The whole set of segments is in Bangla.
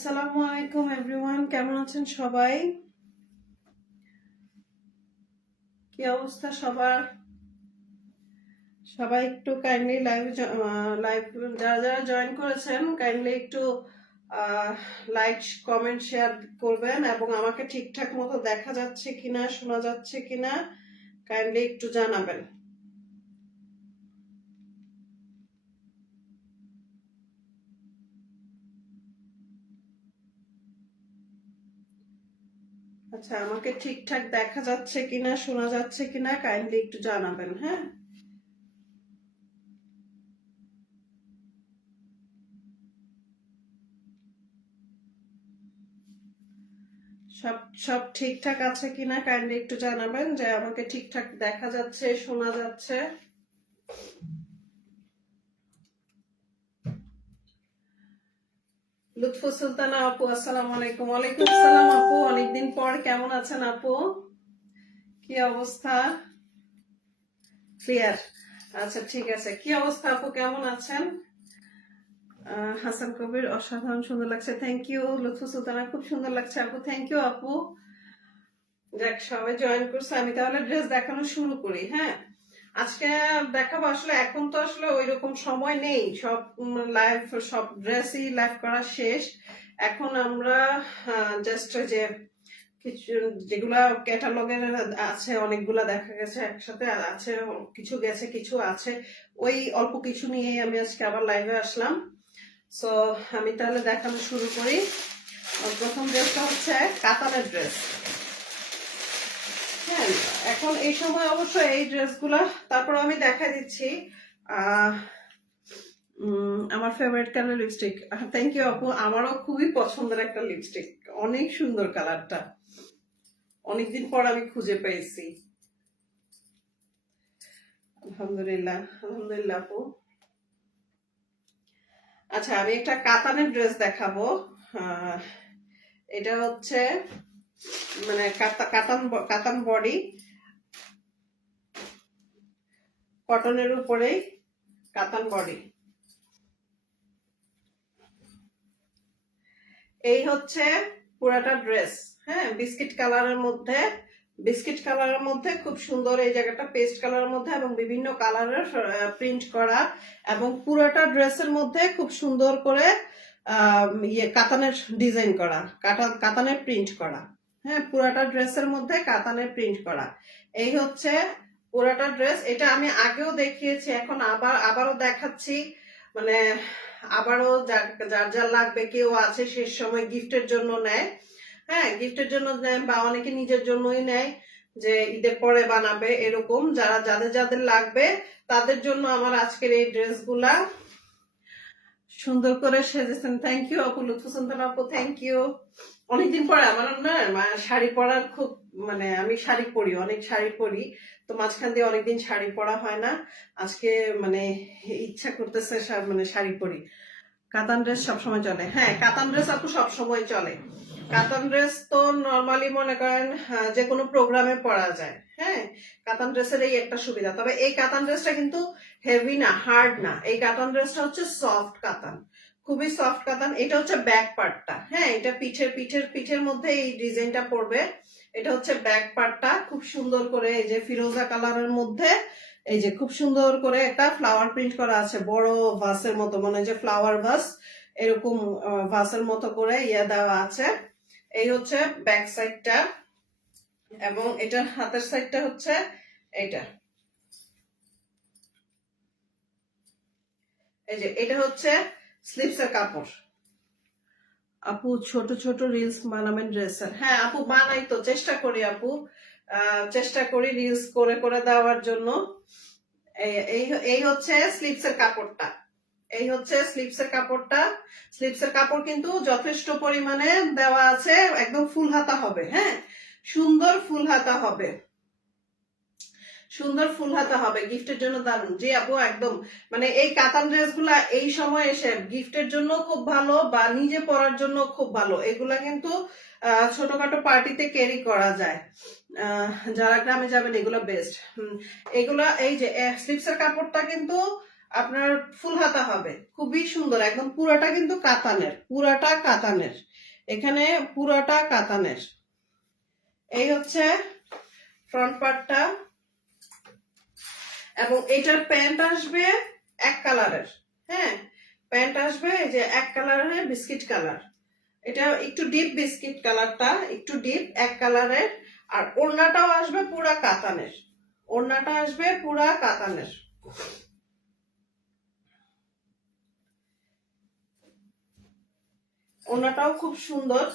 আসসালামু আলাইকুম এভরিওয়ান, কেমন আছেন সবাই? কি অবস্থা সবার? সবাই একটু কাইন্ডলি লাইভ যারা যারা জয়েন করেছেন কাইন্ডলি একটু লাইক কমেন্ট শেয়ার করবেন এবং আমাকে ঠিকঠাক মতো দেখা যাচ্ছে কিনা শোনা যাচ্ছে কিনা কাইন্ডলি একটু জানাবেন। আচ্ছা, আমাকে ঠিকঠাক দেখা যাচ্ছে কিনা শোনা যাচ্ছে কিনা কাইন্ডলি একটু জানাবেন। হ্যাঁ, সব সব ঠিকঠাক আছে কিনা কাইন্ডলি একটু জানাবেন যে আমাকে ঠিকঠাক দেখা যাচ্ছে শোনা যাচ্ছে। লুৎফু সুলতানা আপু, আসসালামু আলাইকুম। ওয়ালাইকুম আসসালাম আপু, অনেকদিন পর, কেমন আছেন আপু? কি অবস্থা? ক্লিয়ার? আচ্ছা, ঠিক আছে। কি অবস্থা আপু, কেমন আছেন? হাসান কবির, অসাধারণ সুন্দর লাগছে, থ্যাংক ইউ। লুৎফু সুলতানা, খুব সুন্দর লাগছে আপু, থ্যাংক ইউ আপু। দেখ, সবাই জয়েন করছে, আমি তাহলে ড্রেস দেখানো শুরু করি। হ্যাঁ, আজকে দেখাবো। আসলে এখন তো আসলে ওই রকম সময় নেই, সব লাইভ, সব ড্রেসই লাইভ করা শেষ। এখন আমরা জাস্ট যে কিছু যেগুলা ক্যাটালগের আছে, অনেকগুলা দেখা গেছে একসাথে আছে, কিছু গেছে কিছু আছে, ওই অল্প কিছু নিয়ে আমি আজকে আবার লাইভে আসলাম। সো আমি তাহলে দেখানো শুরু করি। প্রথম ড্রেসটা হচ্ছে কাতানের ড্রেস। হ্যাঁ, এখন এই সময় অবশ্য এই ড্রেসগুলা, তারপর আমি দেখা দিচ্ছি আমার favourite colour lipstick. Thank you আপু, আমারও খুবই পছন্দের একটা লিপস্টিক, অনেক সুন্দর কালারটা, অনেকদিন পর আমি খুঁজে পেয়েছি। আলহামদুলিল্লাহ, আলহামদুলিল্লাহ আপু। আচ্ছা, আমি একটা কাতানের ড্রেস দেখাবো। এটা হচ্ছে মানে কাতান কাতান বডি, কটনের উপরেই কাতান বডি। এই হচ্ছে পুরাটা ড্রেস। হ্যাঁ, বিস্কিট কালারের মধ্যে খুব সুন্দর, এই জায়গাটা পেস্ট কালারের মধ্যে এবং বিভিন্ন কালারের প্রিন্ট করা, এবং পুরোটা ড্রেসের মধ্যে খুব সুন্দর করে কাতানের ডিজাইন করা, কাতানের প্রিন্ট করা। হ্যাঁ, পুরাটা ড্রেসের মধ্যে কাতানের প্রিন্ট করা। এই হচ্ছে পুরাটা ড্রেস। এটা আমি আগেও দেখিয়েছি, এখন আবারও দেখাচ্ছি। মানে আবারও যার যার লাগবে, কেউ আছে শেষ সময় গিফটের জন্য নেয়। হ্যাঁ, গিফটের জন্য নেয় বা অনেকে নিজের জন্যই নেয়, যে ঈদের পরে বানাবে, এরকম যাদের যাদের লাগবে তাদের জন্য আমার আজকের এই ড্রেসগুলা সুন্দর করে সেজেছেন। থ্যাংক ইউ আপু, লুৎফুসুলতানা আপু, থ্যাংক ইউ। অনেকদিন পরে আমার না শাড়ি পরার খুব, মানে আমি শাড়ি পরি, অনেক শাড়ি পরি, তো মাঝখান দিয়ে অনেকদিন শাড়ি পরা হয় না। আজকে মানে ইচ্ছা করতেছে মানে শাড়ি পরি। কাতান ড্রেস সবসময় চলে। হ্যাঁ, কাতান ড্রেস আপু সবসময় চলে। কাতান ড্রেস তো নর্মালি মনে করেন যে কোনো প্রোগ্রামে পরা যায়। হ্যাঁ, কাতান ড্রেসের এই একটা সুবিধা। তবে এই কাতান ড্রেসটা কিন্তু হেভি না, হার্ড না। এই কাতান ড্রেসটা হচ্ছে সফট কাতান, খুবই সফট কাতান। এটা হচ্ছে ব্যাক পার্টটা। হ্যাঁ, এটা পিঠের মধ্যে এই ডিজাইনটা পড়বে। এটা হচ্ছে ব্যাক পার্টটা, খুব সুন্দর করে এই যে ফিরোজা কালারের মধ্যে এই যে খুব সুন্দর করে একটা ফ্লাওয়ার প্রিন্ট করা আছে, বড় ভাসের মতো, মানে যে ফ্লাওয়ার ভাস, এরকম ভাসের মতো করে দেওয়া আছে। এই হচ্ছে ব্যাক সাইডটা, এবং এটার হাতের সাইডটা হচ্ছে এইটা। এই যে এটা হচ্ছে স্লিপসের কাপড়। আপু ছোট ছোট রিলস বানাবেন ড্রেসের? হ্যাঁ আপু, বানাই তো, চেষ্টা করি আপু, চেষ্টা করি রিলস করে করে দেওয়ার জন্য। এই এই হচ্ছে স্লিপসের কাপড়টা, এই হচ্ছে স্লিপসের কাপড়টা। স্লিপসের কাপড় কিন্তু যথেষ্ট পরিমাণে দেওয়া আছে, একদম ফুল হাতা হবে। হ্যাঁ, সুন্দর ফুল হাতা হবে, সুন্দর ফুল হাতা হবে, গিফটের জন্য দারুণ। জি আপু, একদম। মানে এই কাতান ড্রেস গুলা এই সময় এসে গিফটের জন্য খুব ভালো, বা নিজে পরার জন্য খুব ভালো। এগুলা কিন্তু ছোটখাটো পার্টিতে ক্যারি করা যায়, যারা গ্রামে যাবেন এগুলো বেস্ট। এগুলা এই যে স্লিপসের কাপড়টা কিন্তু আপনার ফুল হাতা হবে, খুবই সুন্দর, একদম পুরাটা কিন্তু কাতানের, পুরাটা কাতানের, এখানে পুরাটা কাতানের। এই হচ্ছে ফ্রন্ট পার্টটা, এবং এটার প্যান্ট আসবে এক কালারের। হ্যাঁ, প্যান্ট আসবে এই যে এক কালারের, বিস্কিট কালার, এটা একটু ডিপ বিস্কিট কালারটা, একটু ডিপ এক কালারের। আর ওড়নাটাও আসবে পুরা কাতানের, ওড়নাটা আসবে পুরা কাতানের। ওড়নাটাও খুব সুন্দর।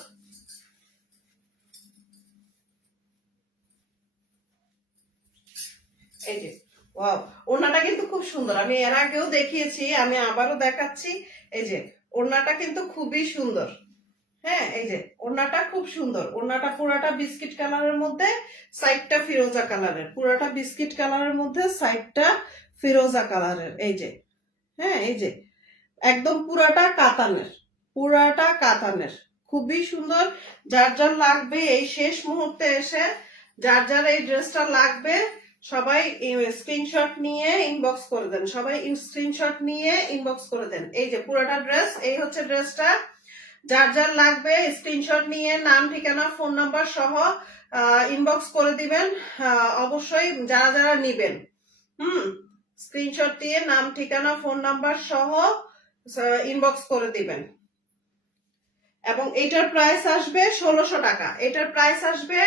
এই যে ওয়াও, ওড়নাটা কিন্তু খুব সুন্দর, আমি এর আগেও দেখিয়েছি, আমি আবারও দেখাচ্ছি। এই যে ওড়নাটা কিন্তু খুবই সুন্দর। হ্যাঁ, এই যে ওড়নাটা খুব সুন্দর, ওড়নাটা পুরাটা বিস্কিট কালারের মধ্যে, সাইডটা ফিরোজা কালারের, পুরাটা বিস্কিট কালারের মধ্যে সাইডটা ফিরোজা কালারের। এই যে, হ্যাঁ, এই যে একদম পুরাটা কাতানের, পুরাটা কাতানের, খুবই সুন্দর। যার যার লাগবে এই শেষ মুহূর্তে এসে, যার যার এই ড্রেসটা লাগবে সবাই স্ক্রিনশট নিয়ে ইনবক্স করে দেন, সবাই স্ক্রিনশট নিয়ে ইনবক্স করে দেন। এই যে পুরাটা ড্রেস, এই হচ্ছে ড্রেসটা। যার যার লাগবে স্ক্রিনশট নিয়ে নাম, ঠিকানা, ফোন নাম্বার সহ ইনবক্স করে দিবেন। অবশ্যই যারা যারা নিবেন, স্ক্রিনশট দিয়ে নাম, ঠিকানা, ফোন নাম্বার সহ ইনবক্স করে দিবেন। এবং এটার প্রাইস আসবে 1600 টাকা, এটার প্রাইস আসবে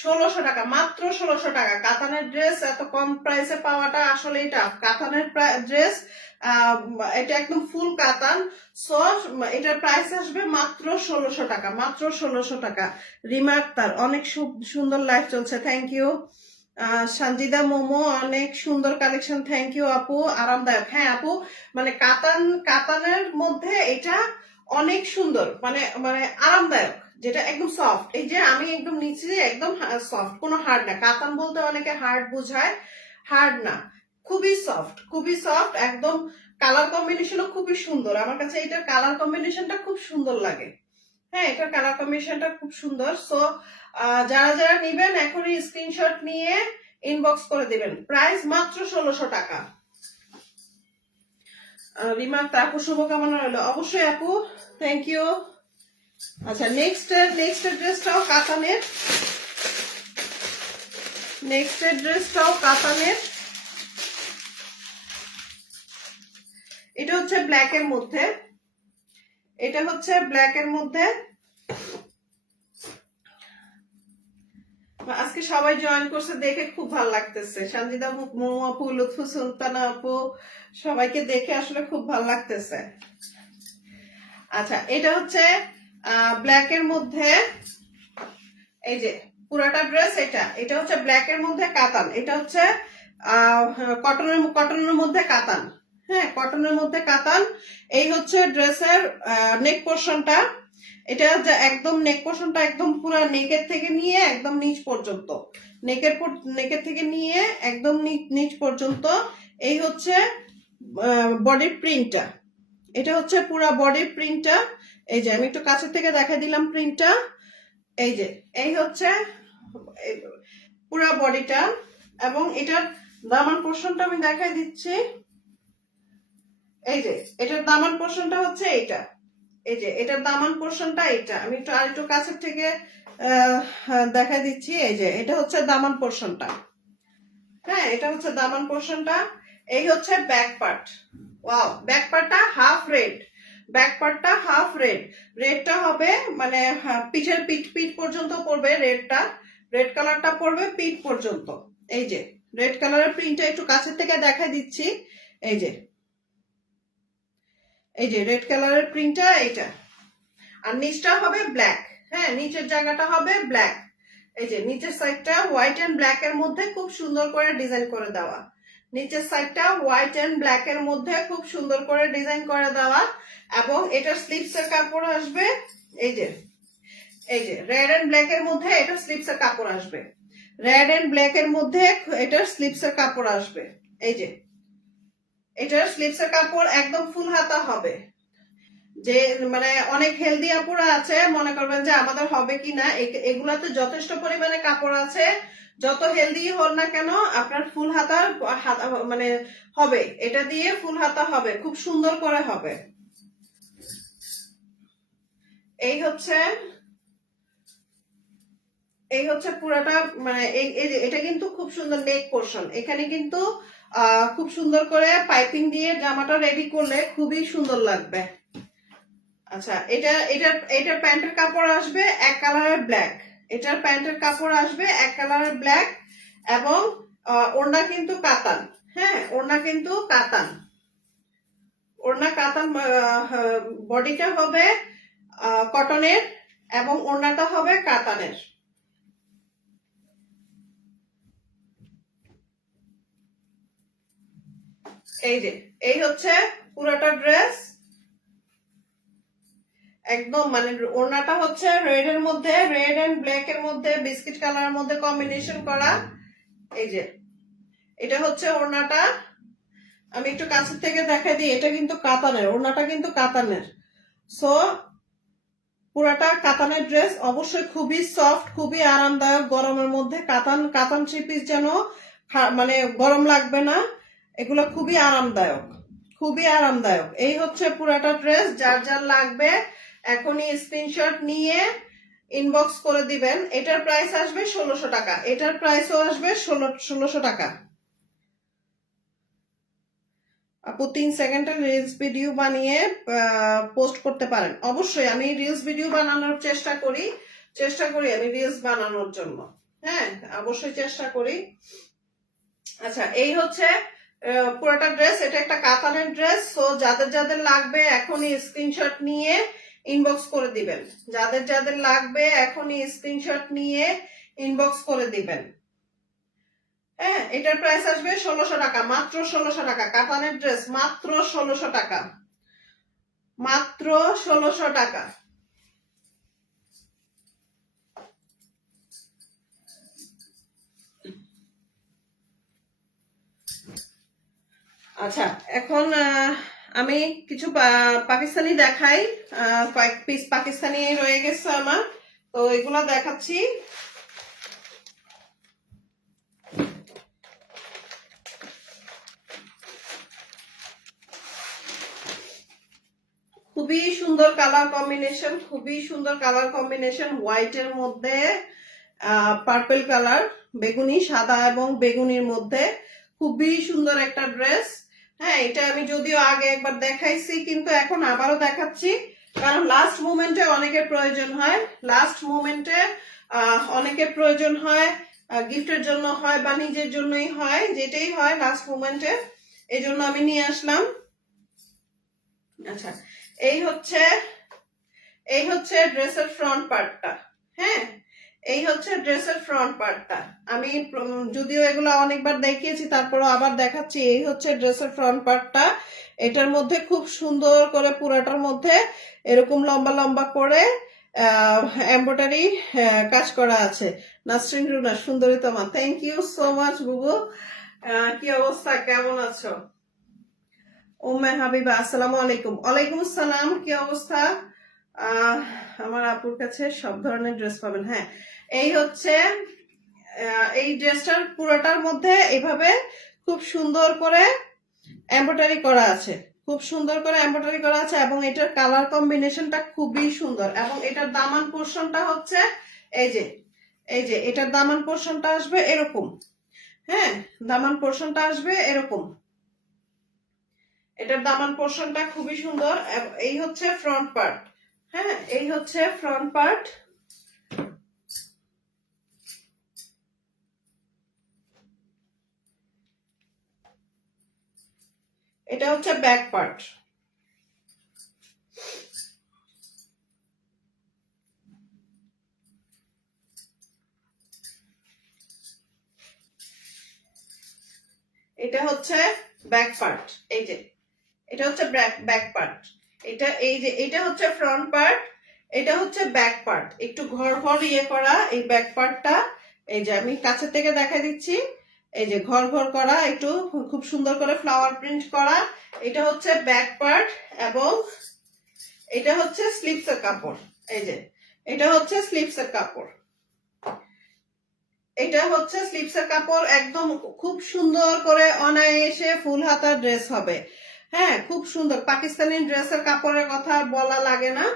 1600 টাকা, মাত্র 1600 টাকা। কাতানের ড্রেস এত কম প্রাইসে পাওয়াটা আসলে টাফ। কাতানের ড্রেস, এটা একদম ফুল কাতান, সো এটার প্রাইস আসবে মাত্র 1600 টাকা, মাত্র 1600 টাকা। রিমা আক্তার, অনেক সুন্দর লাইফ চলছে, থ্যাংক ইউ। সঞ্জিদা মোমো, অনেক সুন্দর কালেকশন, থ্যাংক ইউ আপু, আরামদায়ক। হ্যাঁ আপু, মানে কাতানের মধ্যে এটা অনেক সুন্দর, মানে মানে আরামদায়ক, যেটা একদম সফট। এই যে আমি একদম নিচে একদম সফট, কোনো হার্ড না। কাতান বলতে অনেকে হার্ড বোঝায়, হার্ড না, খুবই সফট, খুবই সফট একদম। কালার কম্বিনেশনও খুবই সুন্দর, আমার কাছে এটার কালার কম্বিনেশনটা খুব সুন্দর লাগে। হ্যাঁ, এটার কালার কম্বিনেশনটা খুব সুন্দর। সো যারা যারা নিবেন এখনই স্ক্রিনশট নিয়ে ইনবক্স করে দিবেন। প্রাইস মাত্র 1600 টাকা। রিমা, আপু শুভকামনা রইল, অবশ্যই আপু, থ্যাংক ইউ। আচ্ছা, নেক্সট ড্রেসটাও কাতানের, নেক্সট ড্রেসটাও কাতানের। এটা হচ্ছে ব্ল্যাক এর মধ্যে, এটা হচ্ছে ব্ল্যাক এর মধ্যে। আজকে সবাই জয়েন করছে দেখে খুব ভালো লাগতেছে। সঞ্জিদা মোমো আপু, লুৎফু সুলতানা আপু, সবাইকে দেখে আসলে খুব ভালো লাগতেছে। আচ্ছা, এটা হচ্ছে ব্ল্যাক এর মধ্যে, এই যে পুরাটা ড্রেস, এটা হচ্ছে ব্ল্যাক এর মধ্যে কাতান, এটা হচ্ছে কটনের মধ্যে কাতান। হ্যাঁ, কটনের মধ্যে কাতান। এই হচ্ছে ড্রেসের নেক পোর্শনটা, এটা একদম নেক পোর্শনটা একদম পুরো নেকের থেকে নিয়ে একদম নিচ পর্যন্ত, নেকের থেকে নিয়ে একদম নিচ পর্যন্ত। এই হচ্ছে বডির প্রিন্টটা, এটা হচ্ছে পুরো বডির প্রিন্টটা। এই যে আমি একটু কাছের থেকে দেখাই দিলাম প্রিন্টটা। এই যে এই হচ্ছে পুরো বডিটা, এবং এটার দামান পোর্শনটা আমি দেখাই দিচ্ছি। এই যে এটার দামান পোর্শনটা হচ্ছে এইটা, এই যে এটার দামান পোর্শনটা এইটা, আমি একটু আরেকটু কাছের থেকে দেখাই দিচ্ছি। এই যে এটা হচ্ছে দামান পোর্শনটা। হ্যাঁ, এটা হচ্ছে দামান পোর্শনটা। এই হচ্ছে ব্যাক পার্ট। ওয়াও, ব্যাক পার্টটা হাফ রেড, ব্যাক পার্টটা হাফ রেড। রেডটা হবে মানে পিঠের পিঠ পর্যন্ত পড়বে রেডটা, রেড কালারটা পড়বে পিঠ পর্যন্ত। এই যে রেড কালারের প্রিন্টটা একটু কাছের থেকে দেখাই দিচ্ছি। এই যে এই যে রেড কালারের প্রিন্টটা এইটা, আর নিচটা হবে ব্ল্যাক। হ্যাঁ, নিচের জায়গাটা হবে ব্ল্যাক। এই যে নিচের সাইডটা হোয়াইট এন্ড ব্ল্যাক এর মধ্যে খুব সুন্দর করে ডিজাইন করে দেওয়া, নিচের সাইডটা হোয়াইট এন্ড ব্ল্যাক এর মধ্যে খুব সুন্দর করে ডিজাইন করে দেওয়া। এবং এটার স্লিভস এর কাপড় আসবে এই যে, এই যে রেড এন্ড ব্ল্যাক এর মধ্যে এটার স্লিভস এর কাপড় আসবে, রেড এন্ড ব্ল্যাক এর মধ্যে এটার স্লিভস এর কাপড় আসবে। এই যে এটার স্লিভস এর কাপড় একদম ফুল হাতা হবে, যে মানে অনেক হেলদি আপুরা আছে, মনে করবেন যে আমাদের হবে কিনা, এগুলাতে যথেষ্ট পরিমাণে কাপড় আছে। যত হেলদি হল না কেন আপনার ফুল হাতা মানে হবে, এটা দিয়ে ফুল হাতা হবে, খুব সুন্দর করে হবে। এই হচ্ছে পুরাটা, মানে এটা কিন্তু খুব সুন্দর নেক পোর্শন। এখানে কিন্তু খুব সুন্দর করে পাইপিং দিয়ে জামাটা রেডি করলে খুবই সুন্দর লাগবে। আচ্ছা, এটার প্যান্টের কাপড় আসবে এক কালারের ব্ল্যাক। এটার প্যান্টের কাপড় আসবে এক কালারের ব্ল্যাক, এবং ওড়না কিন্তু কাতান। হ্যাঁ, ওড়না কিন্তু কাতান, ওড়না কাতান। বডিটা হবে কটনের এবং ওড়নাটা হবে কাতানের। এই হচ্ছে পুরোটা ড্রেস। একদম মানে ওড়নাটা হচ্ছে রেড এর মধ্যে, রেড এন্ড ব্ল্যাক এর মধ্যে, বিস্কিট কালারের মধ্যে কম্বিনেশন করা। এটা হচ্ছে ওড়নাটা। আমি একটু কাছের থেকে দেখাই দিই, এটা কিন্তু কাতানের, ওড়নাটা কিন্তু কাতানের। সো পুরাটা কাতানের ড্রেস, অবশ্যই খুবই সফট, খুবই আরামদায়ক। গরমের মধ্যে কাতান থ্রি পিস যেন মানে গরম লাগবে না, এগুলো খুবই আরামদায়ক, খুবই আরামদায়ক। এই হচ্ছে পুরাটা ড্রেস। যার যার লাগবে এখনই স্ক্রিনশট নিয়ে ইনবক্স করে দিবেন। এটার প্রাইস আসবে 1600 টাকা, এটার প্রাইসও আসবে 1600 টাকা। আপু 3 সেকেন্ডের রিলস ভিডিও বানিয়ে পোস্ট করতে পারেন। অবশ্যই আমি রিলস ভিডিও বানানোর চেষ্টা করি আমি রিলস বানানোর জন্য। হ্যাঁ, অবশ্যই চেষ্টা করি। আচ্ছা, এই হচ্ছে পুরোটা ড্রেস। এটা একটা কাতানের ড্রেস। সো যাদের যাদের লাগবে এখনই স্ক্রিনশট নিয়ে ইনবক্স করে দিবেন। যাদের যাদের লাগবে এখনই স্ক্রিনশট নিয়ে ইনবক্স করে দিবেন। হ্যাঁ, এটার প্রাইস আসবে 1600 টাকা, মাত্র 1600 টাকা। কাতানের ড্রেস মাত্র 1600 টাকা, মাত্র 1600 টাকা। আচ্ছা, এখন আমি কিছু পাকিস্তানি দেখাই। কয়েক পিস পাকিস্তানি রয়ে গেছে আমার, তো এগুলা দেখাচ্ছি। খুবই সুন্দর কালার কম্বিনেশন, খুবই সুন্দর কালার কম্বিনেশন। হোয়াইটের মধ্যে পার্পল কালার, বেগুনি, সাদা এবং বেগুনির মধ্যে খুবই সুন্দর একটা ড্রেস। হ্যাঁ, এটা আমি যদিও আগে একবার দেখাইছি, কিন্তু এখন আবারও দেখাচ্ছি, কারণ লাস্ট মোমেন্টে অনেকের প্রয়োজন হয়। লাস্ট মোমেন্টে অনেকের প্রয়োজন হয়, গিফটের জন্য হয় বা নিজের জন্যই হয়, যেটাই হয় লাস্ট মোমেন্টে, এই জন্য আমি নিয়ে আসলাম। আচ্ছা, এই হচ্ছে ড্রেসের ফ্রন্ট পার্টটা। হ্যাঁ, এই হচ্ছে ড্রেসের ফ্রন্ট পার্টটা। আমি যদিও এগুলো অনেকবার দেখিয়েছি, তারপরও আবার দেখাচ্ছি। এই হচ্ছে ড্রেসের ফ্রন্ট পার্টটা। এটার মধ্যে খুব সুন্দর করে পুরাটার মধ্যে এরকম লম্বা লম্বা করে এমব্রয়ডারি কাজ করা আছে। নাসরিন রুনা, সুন্দরীতমা, থ্যাংক ইউ সো মাচ বুবু। কি অবস্থা, কেমন আছো? উম্মে হাবিবা, আসসালামু আলাইকুম। ওয়ালাইকুম আসসালাম, কি অবস্থা? আমার আপুর কাছে সব ধরনের ড্রেস পাবেন। হ্যাঁ, এই হচ্ছে এই ড্রেসটার পুরোটার মধ্যে এইভাবে খুব সুন্দর করে এমব্রয়ডারি করা আছে, খুব সুন্দর করে এমব্রয়ডারি করা আছে, এবং এটার কালার কম্বিনেশনটা খুবই সুন্দর। এবং এটার দামান পোর্শনটা হচ্ছে এই যে এটার দামান পোর্শনটা আসবে এরকম। হ্যাঁ, দামান পোর্শনটা আসবে এরকম। এটার দামান পোর্শনটা খুবই সুন্দর। এই হচ্ছে ফ্রন্ট পার্ট। হ্যাঁ, এই হচ্ছে ফ্রন্ট পার্ট। এটা হচ্ছে ব্যাক পার্ট। এটা হচ্ছে ব্যাক পার্ট। এই যে এটা হচ্ছে ব্যাক পার্ট। এটা হচ্ছে ফ্রন্ট পার্ট, এটা হচ্ছে ব্যাক পার্ট। একটু ঘর ঘর ইয়ে করা এই ব্যাক পার্টটা। এই যে আমি কাছে থেকে দেখা দিচ্ছি, এই যে ঘর ঘর করা, একটু খুব সুন্দর করে ফ্লাওয়ার প্রিন্ট করা। এটা হচ্ছে ব্যাক পার্ট, এবং এটা হচ্ছে স্লিপসের কাপড়। এই যে এটা হচ্ছে স্লিপসের কাপড়, এটা হচ্ছে স্লিপসের কাপড়। একদম খুব সুন্দর করে অনায়াসে ফুল হাতা ড্রেস হবে। হ্যাঁ, খুব সুন্দর পাকিস্তানি ড্রেসের কাপড়ের কথা বলা লাগে না,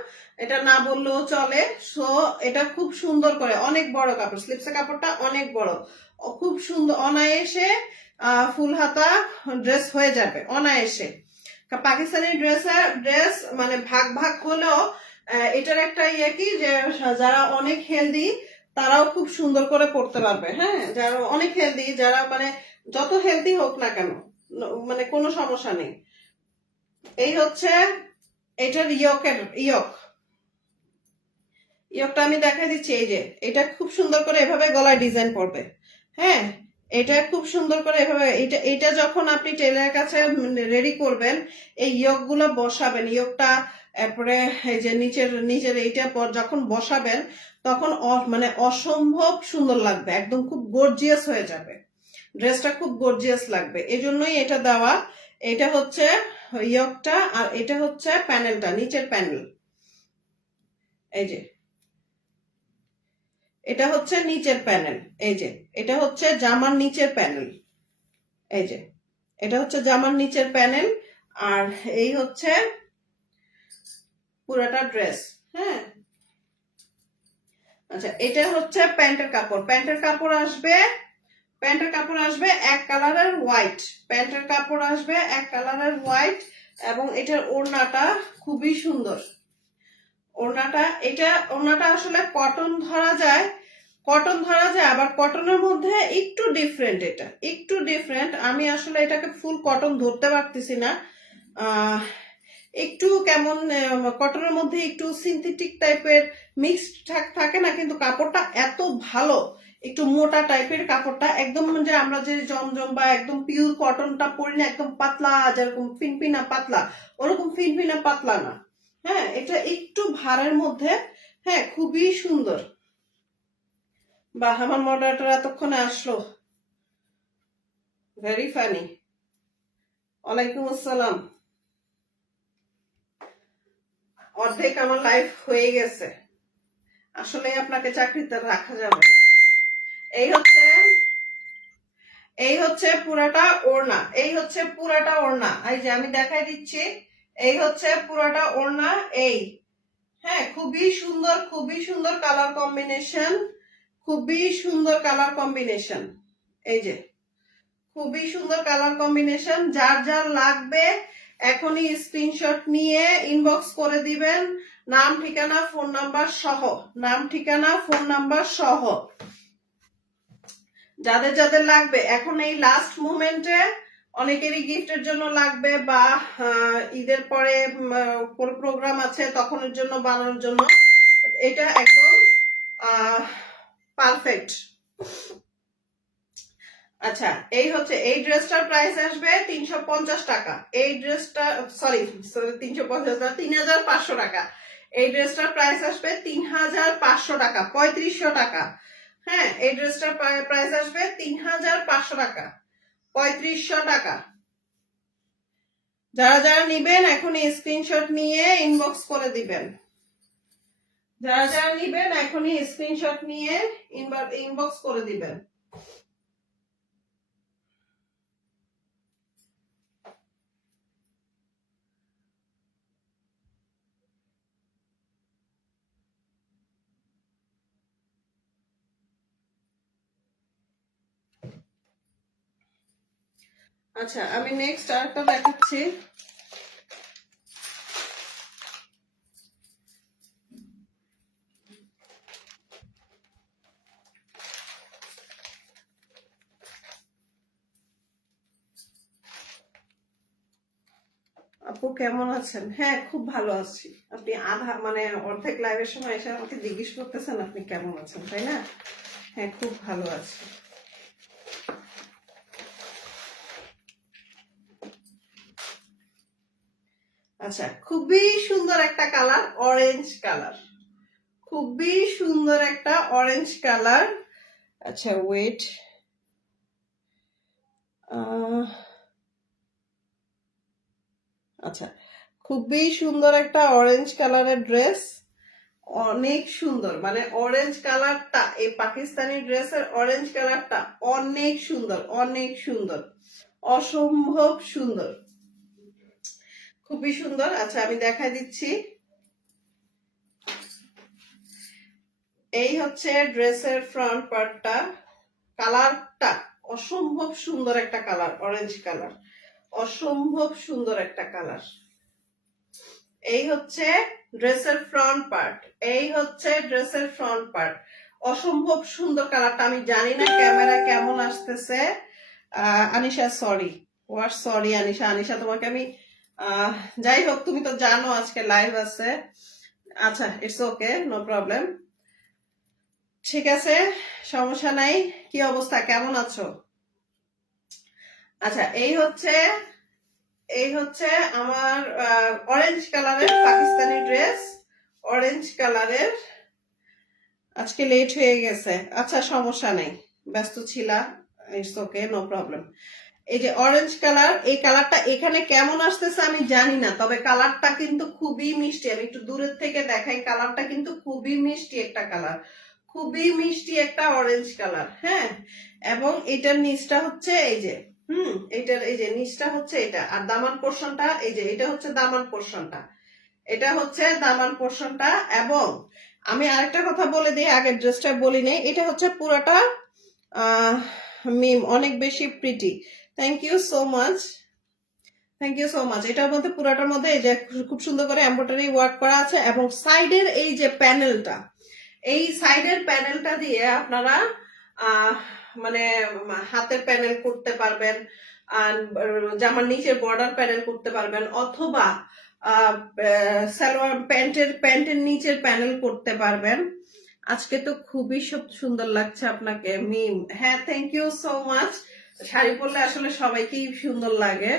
এটা না বললেও চলে। সো এটা খুব সুন্দর করে, অনেক বড় কাপড়, স্লিপসের কাপড়টা অনেক বড়, খুব সুন্দর অনায়াসে ফুল হাতা ড্রেস হয়ে যাবে অনায়াসে। পাকিস্তানি ড্রেস মানে ভাগ ভাগ হলেও এটার একটা ইয়ে কি, যে যারা অনেক হেলদি তারাও খুব সুন্দর করে পড়তে পারবে। হ্যাঁ, যারা অনেক হেলদি, যারা মানে যত হেলদি হোক না কেন, মানে কোনো সমস্যা নেই। এই হচ্ছে এটার ইয়কটা আমি দেখাই দিচ্ছি। এই যে এটা খুব সুন্দর করে এভাবে গলায় ডিজাইন পড়বে। হ্যাঁ, এটা খুব সুন্দর করে এভাবে, এটা যখন আপনি টেলারের কাছে রেডি করবেন, এই ইয়ক গুলো বসাবেন, ইয়কটা এরপরে এই যে নিচের এইটা যখন বসাবেন তখন মানে অসম্ভব সুন্দর লাগবে, একদম খুব গর্জিয়াস হয়ে যাবে, ড্রেসটা খুব গর্জিয়াস লাগবে। এই জন্যই এটা দেওয়া। এটা হচ্ছে ইয়কটা, আর এটা হচ্ছে প্যানেলটা, নিচের প্যানেল। এই যে এটা হচ্ছে নিচের প্যানেল। এই যে এটা হচ্ছে জামার নিচের প্যানেল। এই যে এটা হচ্ছে জামার নিচের প্যানেল, আর এই হচ্ছে পুরাটা ড্রেস। হ্যাঁ, আচ্ছা, এটা হচ্ছে প্যান্টের কাপড়। প্যান্টের কাপড় আসবে এক কালারের হোয়াইট, প্যান্টের কাপড় আসবে এক কালারের হোয়াইট, এবং এটার ওড়নাটা খুবই সুন্দর। ওড়নাটা আসলে কটন ধরা যায়, আবার কটনের মধ্যে একটু ডিফারেন্ট, এটা একটু ডিফারেন্ট। আমি আসলে এটাকে ফুল কটন ধরতে পারতেছি না, একটু কেমন কটনের মধ্যে একটু সিনথেটিক টাইপের মিক্সড থাকে না, কিন্তু কাপড়টা এত ভালো, একটু মোটা টাইপের কাপড়টা, একদম যে আমরা যে জমজম বা একদম পিওর কটনটা পরি না, একদম পাতলা, যেরকম ফিনফিনা পাতলা, ওরকম ফিনফিনা পাতলা না। হ্যাঁ, এটা একটু ভারের মধ্যে। হ্যাঁ, খুবই সুন্দর। বা আমার মডারেটর এতক্ষণে আসলো, ভেরি ফানি। ওয়ালাইকুম আসসালাম। অর্ধেক আমার লাইফ হয়ে গেছে, আসলে আপনাকে চাকরিতে রাখা যাবে না। এই হচ্ছে পুরাটা ওড়না, এই যে আমি দেখাই দিচ্ছি, এই হচ্ছে পুরাটা ওড়না। এই, হ্যাঁ, খুবই সুন্দর কালার কম্বিনেশন, খুবই সুন্দর কালার কম্বিনেশন। এই যে খুবই সুন্দর কালার কম্বিনেশন। যার যার লাগবে এখনই স্ক্রিনশট নিয়ে ইনবক্স করে দিবেন, নাম ঠিকানা ফোন নাম্বার সহ। যাদের যাদের লাগবে এখন এই লাস্ট মোমেন্টে, অনেকেরই গিফটের জন্য লাগবে, বা ঈদের পরে প্রোগ্রাম আছে তখনের জন্য বানানোর জন্য, এটা একদম পারফেক্ট। আচ্ছা, এই হচ্ছে, এই ড্রেসটার প্রাইস আসবে 350 টাকা। এই ড্রেসটা সরি 350 না, 3500 টাকা। এই ড্রেসটার প্রাইস আসবে 3500 টাকা, 3500 টাকা। হ্যাঁ, এই ড্রেসটার প্রাইস আসবে 3500 টাকা, 3500 টাকা। যারা যারা নিবেন এখনই স্ক্রিনশট নিয়ে ইনবক্স করে দিবেন, যারা যারা নিবেন এখনই স্ক্রিনশট নিয়ে ইনবক্স করে দিবেন। আচ্ছা, আমি নেক্সট আরেকটা দেখাচ্ছি। আপু কেমন আছেন? হ্যাঁ, খুব ভালো আছি। আপনি মানে অর্ধেক লাইভের সময় এসে আমাকে জিজ্ঞেস করতেছেন আপনি কেমন আছেন, তাই না? হ্যাঁ, খুব ভালো আছি। আচ্ছা, খুবই সুন্দর একটা কালার, অরেঞ্জ কালার, খুবই সুন্দর একটা অরেঞ্জ কালার। আচ্ছা, ওয়েট, আচ্ছা, খুবই সুন্দর একটা অরেঞ্জ কালারের ড্রেস, অনেক সুন্দর, মানে অরেঞ্জ কালারটা, এই পাকিস্তানি ড্রেসের অরেঞ্জ কালারটা অনেক সুন্দর, অনেক সুন্দর, অসম্ভব সুন্দর, খুবই সুন্দর। আচ্ছা আমি দেখাই দিচ্ছি, এই হচ্ছে ড্রেসের ফ্রন্ট পার্টটা, কালারটা অসম্ভব সুন্দর একটা কালার, অরেঞ্জ কালার, অসম্ভব সুন্দর একটা কালার। এই হচ্ছে ড্রেসের ফ্রন্ট পার্ট, এই হচ্ছে ড্রেসের ফ্রন্ট পার্ট, অসম্ভব সুন্দর কালারটা। আমি জানি না ক্যামেরা কেমন আসতেছে, আনিশা সরি, ওয়ার সরি আনিশা, আনিশা তোমাকে আমি যাই হোক, তুমি তো জানো আজকে লাইভ আছে। আচ্ছা ইটস ওকে, নো প্রবলেম, ঠিক আছে, সমস্যা নাই। কি অবস্থা, কেমন আছো? আচ্ছা এই হচ্ছে আমার অরেঞ্জ কালারের পাকিস্তানি ড্রেস, অরেঞ্জ কালারের। আজকে লেট হয়ে গেছে, আচ্ছা সমস্যা নেই, ব্যস্ত ছিলা, ইটস ওকে, নো প্রবলেম। এই যে অরেঞ্জ কালার, এই কালারটা এখানে কেমন আসতেছে আমি জানি না, তবে কালারটা কিন্তু খুবই মিষ্টি। আমি একটু দূরের থেকে দেখাই, কালারটা কিন্তু খুবই মিষ্টি একটা কালার, খুবই মিষ্টি একটা অরেঞ্জ কালার। হ্যাঁ, এবং এটার নিচটা হচ্ছে এই যে, এইটার এই যে নিচটা হচ্ছে এটা, আর দামান পোর্শনটা এই যে, এটা হচ্ছে দামান পোর্শনটা, এটা হচ্ছে দামান পোর্শনটা। এবং আমি আরেকটা কথা বলে দিই, আগের ড্রেসটা বলি নেই, এটা হচ্ছে পুরোটা মিম, অনেক বেশি pretty, thank you so much, thank you so much. এটার মধ্যে পুরাটার মধ্যে এই যে খুব সুন্দর করে এমব্রয়ডারি ওয়ার্ক করা আছে, এবং সাইডের এই যে প্যানেলটা, এই সাইডের প্যানেলটা দিয়ে আপনারা মানে হাতের প্যানেল করতে পারবেন, আর জামার নিচের বর্ডার প্যানেল করতে পারবেন, অথবা সালোয়ার প্যান্টের নিচের প্যানেল করতে পারবেন। আজকে তো খুবই সুন্দর লাগছে আপনাকে মিম, হ্যাঁ thank you so much. Sari পরলে আসলে সবাইকেই সুন্দর লাগে।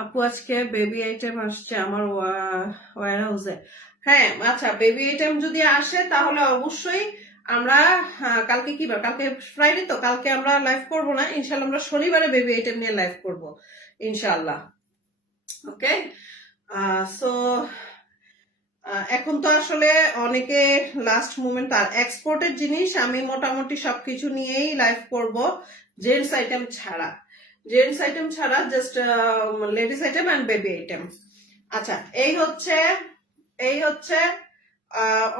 আপু আজকে বেবি আইটেম আসছে আমার ওয়্যার হাউসে, হ্যাঁ আচ্ছা, বেবি আইটেম যদি আসে তাহলে অবশ্যই আমরা কালকে কি বার, কালকে ফ্রাইডে, তো কালকে আমরা লাইভ করব না ইনশাল্লাহ, আমরা শনিবারে বেবি আইটেম নিয়ে লাইভ করব ইনশাল্লাহ। ওকে, সো এখন তো আসলে অনেকে লাস্ট মোমেন্ট, আর এক্সপোর্টের জিনিস আমি মোটামুটি সবকিছু নিয়েই লাইভ করব, জেন্টস আইটেম ছাড়া, জেন্টস আইটেম ছাড়া, just ladies item and baby item. আচ্ছা এই হচ্ছে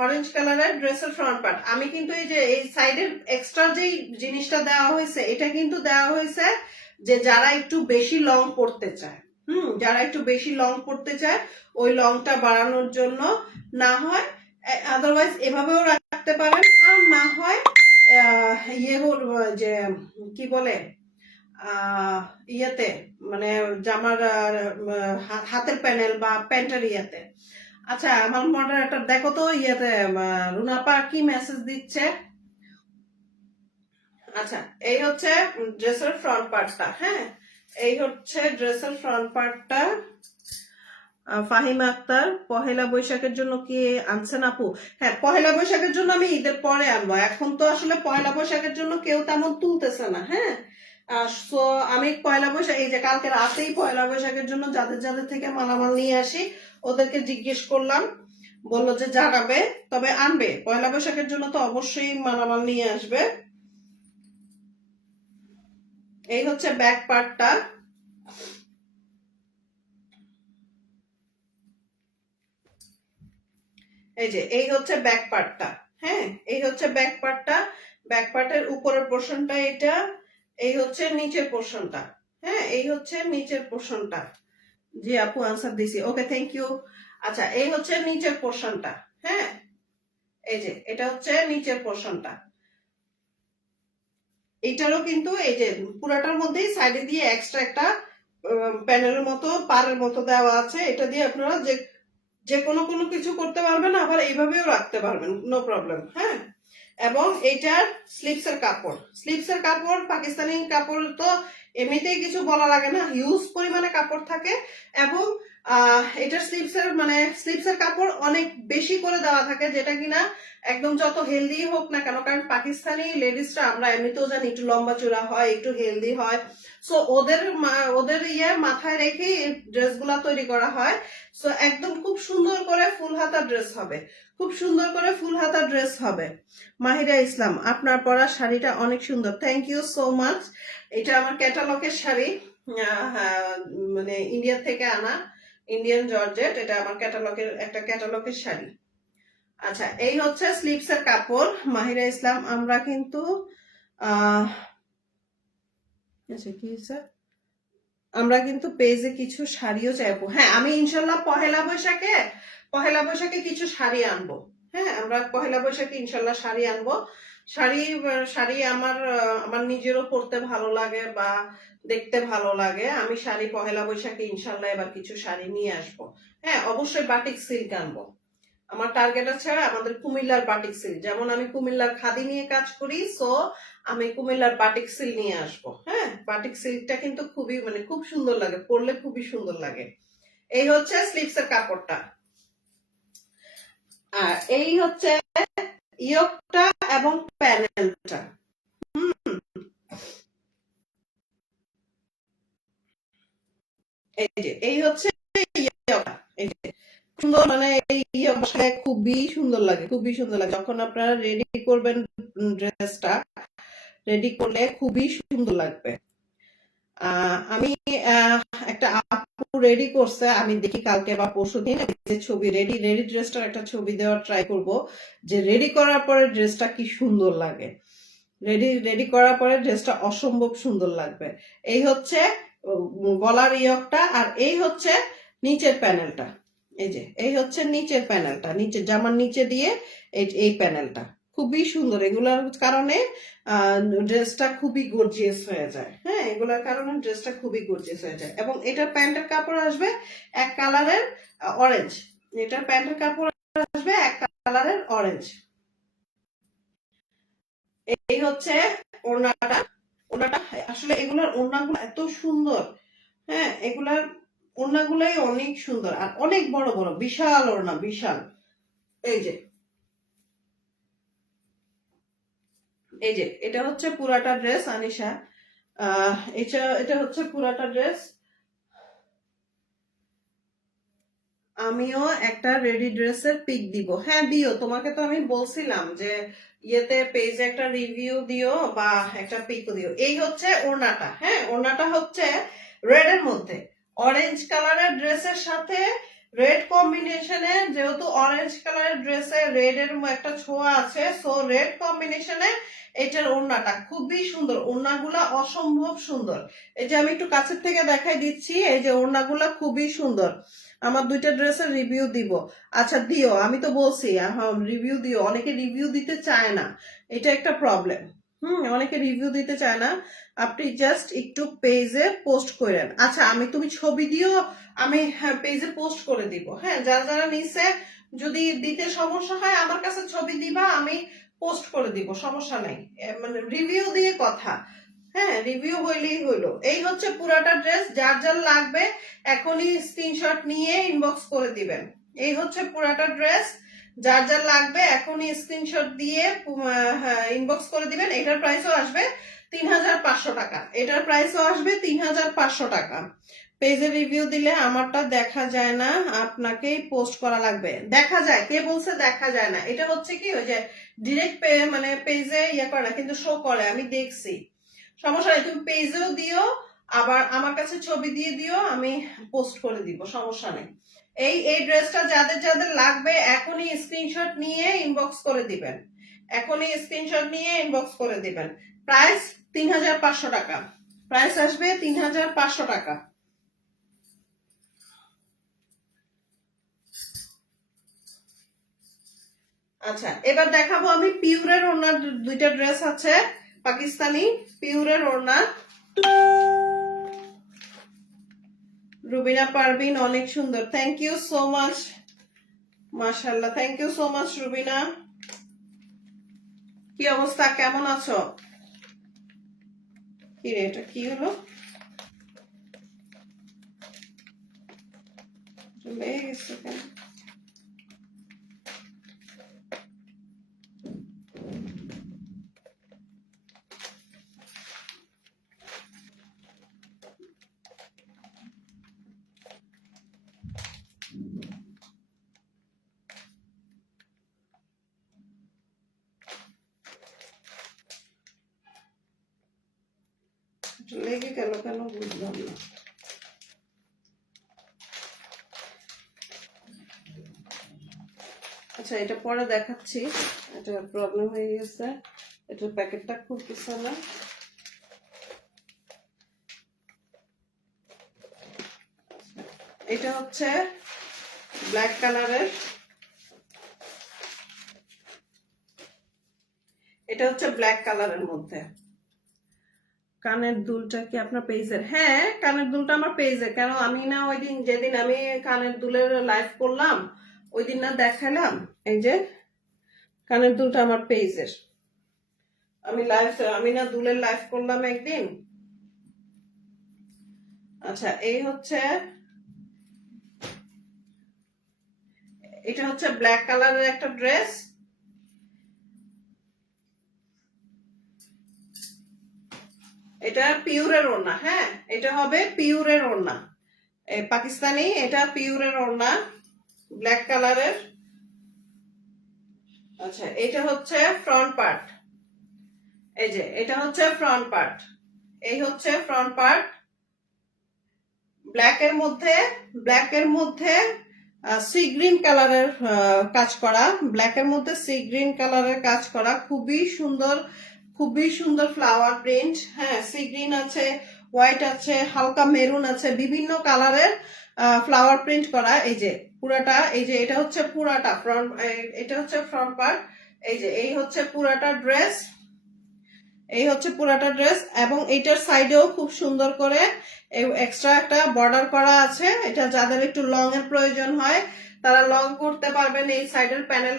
অরেঞ্জ কালারের ড্রেসের ফ্রন্ট পার্ট। আমি কিন্তু এই যে এই সাইডের এক্সট্রা যেই জিনিসটা দেওয়া হয়েছে, এটা কিন্তু দেওয়া হয়েছে যে যারা একটু বেশি লং পড়তে চায়, যারা একটু বেশি লং পড়তে চায় ওই লংটা বাড়ানোর জন্য, না হয় আদারওয়াইজ এভাবেও রাখতে পারেন, আর না হয় ইয়ে যে কি বলে ইয়েতে, মানে জামার হাতের প্যানেল বা প্যান্টের ইয়েতে। আচ্ছা আমার মডারেটর দেখো তো ইয়েতে রুনাপা কি মেসেজ দিচ্ছে। আচ্ছা এই হচ্ছে ড্রেসের ফ্রন্ট পার্টটা, হ্যাঁ এই হচ্ছে ড্রেসের ফ্রন্ট পার্টটা। ফাহিমা আক্তার, পহেলা বৈশাখের জন্য কি আনছেন আপু? হ্যাঁ পহেলা বৈশাখের জন্য আমি ঈদের পরে আনবো, এখন তো আসলে পয়লা বৈশাখের জন্য কেউ তেমন তুলতেছে না। হ্যাঁ, সো আমি পয়লা বৈশাখ, এই যে কালকে রাতেই পয়লা বৈশাখের জন্য যাদের যাদের থেকে মালামাল নিয়ে আসি ওদেরকে জিজ্ঞেস করলাম, বললো যে জানাবে, তবে আনবে পয়লা বৈশাখের জন্য, তো অবশ্যই মালামাল নিয়ে আসবে। এই হচ্ছে ব্যাক পার্টটা, এই যে এই হচ্ছে ব্যাক পার্টটা, হ্যাঁ এই হচ্ছে ব্যাক পার্টটা, ব্যাক পার্টের উপরের পোর্শনটা এটা, এই হচ্ছে নিচের পোর্শনটা, হ্যাঁ এই হচ্ছে নিচের পোর্শনটা। জি আপু আনসার দিছি, ওকে থ্যাংক ইউ। আচ্ছা এই হচ্ছে নিচের পোর্শনটা, হ্যাঁ এই যে এটা হচ্ছে নিচের পোর্শনটা। এইটারও কিন্তু এই যে পুরাটার মধ্যেই সাইডে দিয়ে এক্সট্রা একটা প্যানেলের মতো পাড়ের মতো দেওয়া আছে, এটা দিয়ে আপনারা যে কোনো কিছু করতে পারবেন, আবার এইভাবেও রাখতে পারবেন, নো প্রবলেম। হ্যাঁ, এবং এইটার স্লিপসের কাপড়, স্লিপসের কাপড় পাকিস্তানি কাপড় তো এমনিতেই কিছু বলা লাগে না, হিউজ পরিমাণে কাপড় থাকে, এবং এটা স্লিপসের কাপড় অনেক বেশি করে দেওয়া থাকে, যেটা কিনা একদম যত হেলদি হোক না কেন, কারণ পাকিস্তানি লেডিসরা আমরা এমনিতেও জানি একটু লম্বা চূড়া হয়, একটু হেলদি হয়, সো ওদের মাথায় রেখেই ড্রেসগুলা তৈরি করা হয়। সো একদম খুব সুন্দর করে ফুল হাতা ড্রেস হবে, খুব সুন্দর করে ফুল হাতা ড্রেস হবে। মাহিরা ইসলাম, আপনার পরা শাড়িটা অনেক সুন্দর, থ্যাংক ইউ সো মাচ। এটা আমার ক্যাটালগের শাড়ি, হ্যাঁ, মানে ইন্ডিয়া থেকে আনা, ইন্ডিয়ান জর্জেট। এটা আমার ক্যাটালগের শাড়ি। আচ্ছা, এই হচ্ছে স্লিপসের কাপড়। মাহিরা ইসলাম, আমরা কিন্তু আচ্ছা কি হয়েছে, আমরা কিন্তু পেজে কিছু শাড়িও চাইবো। হ্যাঁ, আমি ইনশাল্লাহ পহেলা বৈশাখে কিছু শাড়ি আনবো। হ্যাঁ, আমরা পহেলা বৈশাখে ইনশাল্লাহ শাড়ি আনবো। শাড়ি শাড়ি আমার নিজেরও পরতে ভালো লাগে বা দেখতে ভালো লাগে। আমি শাড়ি পহেলা বৈশাখে ইনশাল্লাহ এবার কিছু শাড়ি নিয়ে আসবো। হ্যাঁ, অবশ্যই বাটিক সিল্ক আনবো। আমার টার্গেট আছে আমাদের কুমিল্লার বাটিক সিল্ক, যেমন আমি কুমিল্লার খাদি নিয়ে কাজ করি, সো আমি কুমিল্লার বাটিক সিল্ক নিয়ে আসবো। হ্যাঁ, বাটিক সিল্কটা কিন্তু খুব সুন্দর লাগে, পরলে খুবই সুন্দর লাগে। এই হচ্ছে স্লিপসের কাপড়টা, আর এই হচ্ছে ইয়োকটা এবং প্যানেলটা। এই হচ্ছে ইয়োকটা, এই যে সুন্দর, মানে এই বসায় খুবই সুন্দর লাগে, খুবই সুন্দর লাগে। যখন আপনারা রেডি করবেন ড্রেসটা, রেডি করলে খুবই সুন্দর লাগবে। আমি একটা আপু রেডি করছে, আমি দেখি কালকে বা পরশুদিন যে ছবি রেডি ড্রেসটার একটা ছবি দেওয়ার ট্রাই করব, যে রেডি করার পরে ড্রেসটা কি সুন্দর লাগে। রেডি করার পরে ড্রেসটা অসম্ভব সুন্দর লাগবে। এই হচ্ছে গলার ইয়কটা, আর এই হচ্ছে নিচের প্যানেলটা। এই হচ্ছে নিচের প্যানেলটা, জামার নিচে দিয়ে এই প্যানেলটা খুবই সুন্দর। এগুলোর কারণে ড্রেসটা খুবই গর্জিয়াস হয়ে যায়। হ্যাঁ, এগুলোর কারণে ড্রেসটা খুবই গর্জিয়াস হয়ে যায়। এবং এটার প্যান্টের কাপড় আসবে এক কালারের অরেঞ্জ, এটার প্যান্টের কাপড় আসবে এক কালারের অরেঞ্জ। এই হচ্ছে ওড়নাটা। আসলে এগুলার ওড়নাগুলো এত সুন্দর। হ্যাঁ, এগুলার ওড়নাগুলাই অনেক সুন্দর, আর অনেক বড় বড়, বিশাল ওড়না, বিশাল। এই যে এটা হচ্ছে পুরাটা ড্রেস আনিশা। এটা হচ্ছে পুরাটা ড্রেস। আমিও একটা রেডি ড্রেসের পিক দিব। হ্যাঁ দিও, তোমাকে তো আমি বলছিলাম যে পেজে একটা রিভিউ দিও বা একটা পিক দিও। এই হচ্ছে ওড়নাটা। হ্যাঁ, ওড়নাটা হচ্ছে রেড এর মধ্যে, অরেঞ্জ কালারের ড্রেসের সাথে রেড কম্বিনেশনে, যেহেতু অরেঞ্জ কালারের ড্রেসে রেড এর একটা ছোঁয়া আছে, সো রেড কম্বিনেশনে এটার ওড়নাটা খুবই সুন্দর। ওড়নাগুলা অসম্ভব সুন্দর। এই যে আমি একটু কাছের থেকে দেখাই দিচ্ছি, এই যে ওড়নাগুলা খুবই সুন্দর। আমার দুইটা ড্রেসের রিভিউ দিব। আচ্ছা দিও, আমি তো বলছি রিভিউ দিও। অনেকে রিভিউ দিতে চায় না, এটা একটা প্রবলেম। অনেকে রিভিউ দিতে চায় না। আপনি জাস্ট একটু পেজে পোস্ট করেন। আচ্ছা, তুমি ছবি দিও, আমি পেজে পোস্ট করে দিব। হ্যাঁ, যারা যারা নিছে, যদি দিতে সমস্যা হয় আমার কাছে ছবি দিবা, আমি পোস্ট করে দিব, সমস্যা নাই। মানে রিভিউ দিয়ে কথা। হ্যাঁ, রিভিউ হইলেই হইলো। এই হচ্ছে পুরাটা ড্রেস, যার যার লাগবে এখনই স্ক্রিনশট নিয়ে ইনবক্স করে দিবেন। এই হচ্ছে পুরাটা ড্রেস, যার যার লাগবে এখনই স্ক্রিনশট দিয়ে ইনবক্স করে দিবেন। এটার প্রাইসও আসবে ৩৫০০ টাকা। এটার প্রাইসও আসবে ৩৫০০ টাকা। পেজে রিভিউ দিলে আমারটা দেখা যায় না, আপনাকেই পোস্ট করা লাগবে। দেখা যায়, কে বলছে দেখা যায় না? এটা হচ্ছে কি, ওই যে ডিরেক্ট মানে পেজে করে না, কিন্তু শো করে, আমি দেখছি। সমস্যা নেই, তুমি পেজেও দিও, আবার আমার কাছে ছবি দিয়ে দিও, আমি পোস্ট করে দিব, সমস্যা নেই। এই ড্রেসটা যাদের যাদের লাগবে এখনই স্ক্রিনশট নিয়ে ইনবক্স করে দিবেন। এখনই স্ক্রিনশট নিয়ে ইনবক্স করে দিবেন। প্রাইস ৩৫০০ টাকা। প্রাইস আসবে ৩৫০০ টাকা। আচ্ছা, এবার দেখাবো আমি পিওরের ওড়নার দুইটা ড্রেস আছে, পাকিস্তানি পিওরের ওড়না। রুবিনা পারভিন, অনেক সুন্দর, থ্যাংক ইউ সো মাচ। মাশাআল্লাহ, thank you so much Rubina. কি অবস্থা, কেমন আছো? কি রে, এটা কি হলো? লেগে গেছে কেন? লেগে গেল কেন বুঝলাম না। আচ্ছা, এটা পরে দেখাচ্ছি। এটা প্রবলেম হয়ে গেছে, এটার প্যাকেটটা খুলতেছে না। এটা হচ্ছে ব্ল্যাক কালারের, এটা হচ্ছে ব্ল্যাক কালারের মধ্যে। কানের দুলটা কি আপনার পেজের? হ্যাঁ, কানের দুলটা আমার পেজের। কেন আমি না ওই দিন যেদিন আমি কানের দুলের লাইভ করলাম ওই দিন না দেখালাম? এই যে কানের দুলটা আমার পেজের। আমি না দুলের লাইভ করলাম একদিন। আচ্ছা, এই হচ্ছে, এটা হচ্ছে ব্ল্যাক কালারের একটা ড্রেস। এটা পিওরের ওড়না। হ্যাঁ, এটা হবে পিওরের ওড়না, পাকিস্তানি। এটা পিওরের ওড়না, ব্ল্যাক কালারের। আচ্ছা, এটা হচ্ছে ফ্রন্ট পার্ট। এই যে এটা হচ্ছে ফ্রন্ট পার্ট, এই হচ্ছে ফ্রন্ট পার্ট। ব্ল্যাকের মধ্যে সি গ্রিন কালারের কাজ করা, ব্ল্যাকের মধ্যে সি গ্রিন কালারের কাজ করা, খুবই সুন্দর, খুবই সুন্দর ফ্লাওয়ার প্রিন্ট। হ্যাঁ, সি গ্রিন আছে, হোয়াইট আছে, হালকা মেরুন আছে, বিভিন্ন কালারের ফ্লাওয়ার প্রিন্ট করা। এই যে পুরাটা, এই যে এটা হচ্ছে পুরাটা ফ্রন্ট, এটা হচ্ছে ফ্রন্ট পার্ট। এই যে এই হচ্ছে পুরাটা ড্রেস, এই হচ্ছে পুরাটা ড্রেস। এবং এইটার সাইডেও খুব সুন্দর করে এক্সট্রা একটা বর্ডার করা আছে। এটা যাদের একটু লং এর প্রয়োজন হয় তারা লং করতে পারবেন এই সাইডের প্যানেল,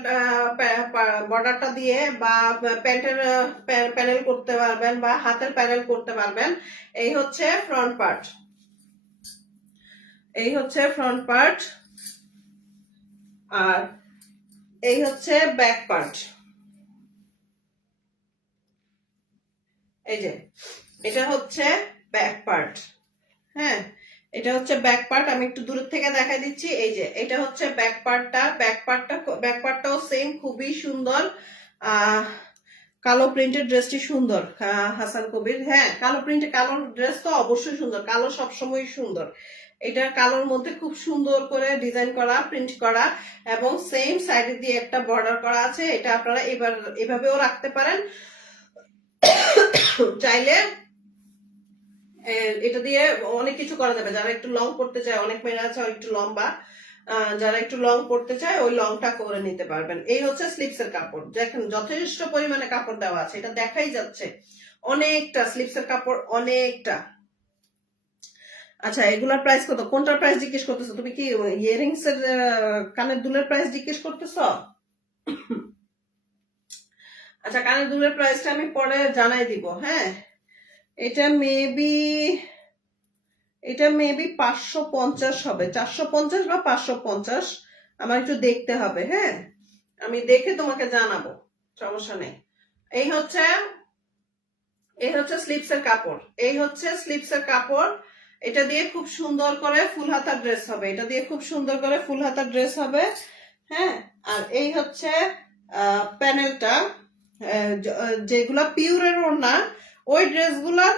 বর্ডারটা দিয়ে, বা প্যান্টের প্যানেল করতে পারবেন, বা হাতের প্যানেল করতে পারবেন। এই হচ্ছে ফ্রন্ট পার্ট, এই হচ্ছে ফ্রন্ট পার্ট। আর এই হচ্ছে ব্যাক পার্ট। এই যে এটা হচ্ছে ব্যাক পার্ট। হ্যাঁ, এটা হচ্ছে ব্যাক পার্ট। আমি একটু দূর থেকে দেখা দিচ্ছি। এই যে এটা হচ্ছে ব্যাক পার্টটা, ব্যাক পার্টটাও সেম, খুবই সুন্দর। কালো প্রিন্টের ড্রেসটি সুন্দর, হাসান কবির। হ্যাঁ, কালো প্রিন্টে, কালো ড্রেস তো অবশ্যই সুন্দর, কালো সবসময় সুন্দর। এটা কালোর মধ্যে খুব সুন্দর করে ডিজাইন করা, প্রিন্ট করা, এবং সেম সাইডে দিয়ে একটা বর্ডার করা আছে। এটা আপনারা এভাবেও রাখতে পারেন, চাইলে এটা দিয়ে অনেক কিছু করা যাবে। যারা একটু লং করতে চায়, অনেক মেয়েরা আছে একটু লম্বা, যারা একটু লং করতে চায় ওই লংটা করে নিতে পারবেন। এই হচ্ছে স্লিপসের কাপড়, দেখেন যথেষ্ট পরিমাণে কাপড় দেওয়া আছে, এটা দেখাই যাচ্ছে অনেকটা স্লিপসের কাপড়, অনেকটা। আচ্ছা, এগুলার প্রাইস কত? কোনটার প্রাইস জিজ্ঞেস করতেছো তুমি? কি ইয়ারিংস এর কানের দুলের প্রাইস জিজ্ঞেস করতেছ? আচ্ছা, কানের দুলের প্রাইসটা আমি পরে জানাই দিব। হ্যাঁ, এটা মেবি 550 হবে, 450 বা 550, আমার একটু দেখতে হবে। হ্যাঁ, আমি দেখে তোমাকে জানাবো, সমস্যা নেই। এই হচ্ছে স্লিপসের কাপড়, এই হচ্ছে স্লিপসের কাপড়। এটা দিয়ে খুব সুন্দর করে ফুল হাতা ড্রেস হবে, এটা দিয়ে খুব সুন্দর করে ফুল হাতা ড্রেস হবে। হ্যাঁ, আর এই হচ্ছে প্যানেলটা, যেগুলা পিওরের ওড়না, ওই ড্রেসগুলার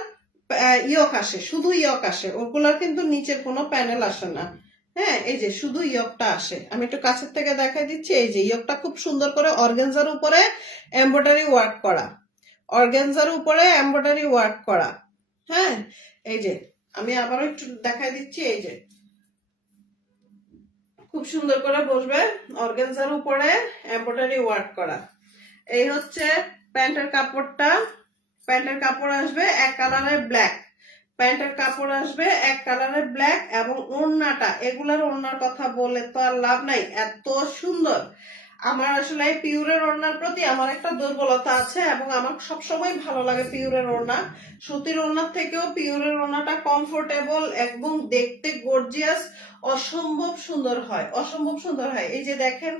ইয়ক আসে, শুধু ইয়ক আসে, ওগুলার কিন্তু নিচের কোনো প্যানেল আসে না। হ্যাঁ, এই যে শুধু ইয়কটা আসে। আমি একটু কাছের থেকে দেখাই দিচ্ছি। এই যে ইয়কটা খুব সুন্দর করে অর্গানজার উপরে এমব্রয়ডারি ওয়ার্ক করা, অর্গানজার উপরে এমব্রয়ডারি ওয়ার্ক করা। হ্যাঁ, এই যে আমি আবারও একটু দেখাই দিচ্ছি। এই যে খুব সুন্দর করে বসবে, অর্গানজার উপরে এমব্রয়ডারি ওয়ার্ক করা। এই হচ্ছে প্যান্টের কাপড়টা, প্যান্টের কাপড় আসবে এক কালারের ব্ল্যাক, প্যান্টের কাপড় আসবে এক কালারের ব্ল্যাক। এবং ওড়নাটা, এগুলার ওড়নার কথা বলে তো আর লাভ নাই, এত সুন্দর। আমার আসলে পিওরের ওড়নার প্রতি আমার একটা দুর্বলতা আছে, এবং আমার সবসময় ভালো লাগে পিওরের ওড়না। সুতির ওড়নার থেকেও পিওরের ওড়নাটা কমফোর্টেবল এবং দেখতে গর্জিয়াস, অসম্ভব সুন্দর হয়, অসম্ভব সুন্দর হয়। এই যে দেখেন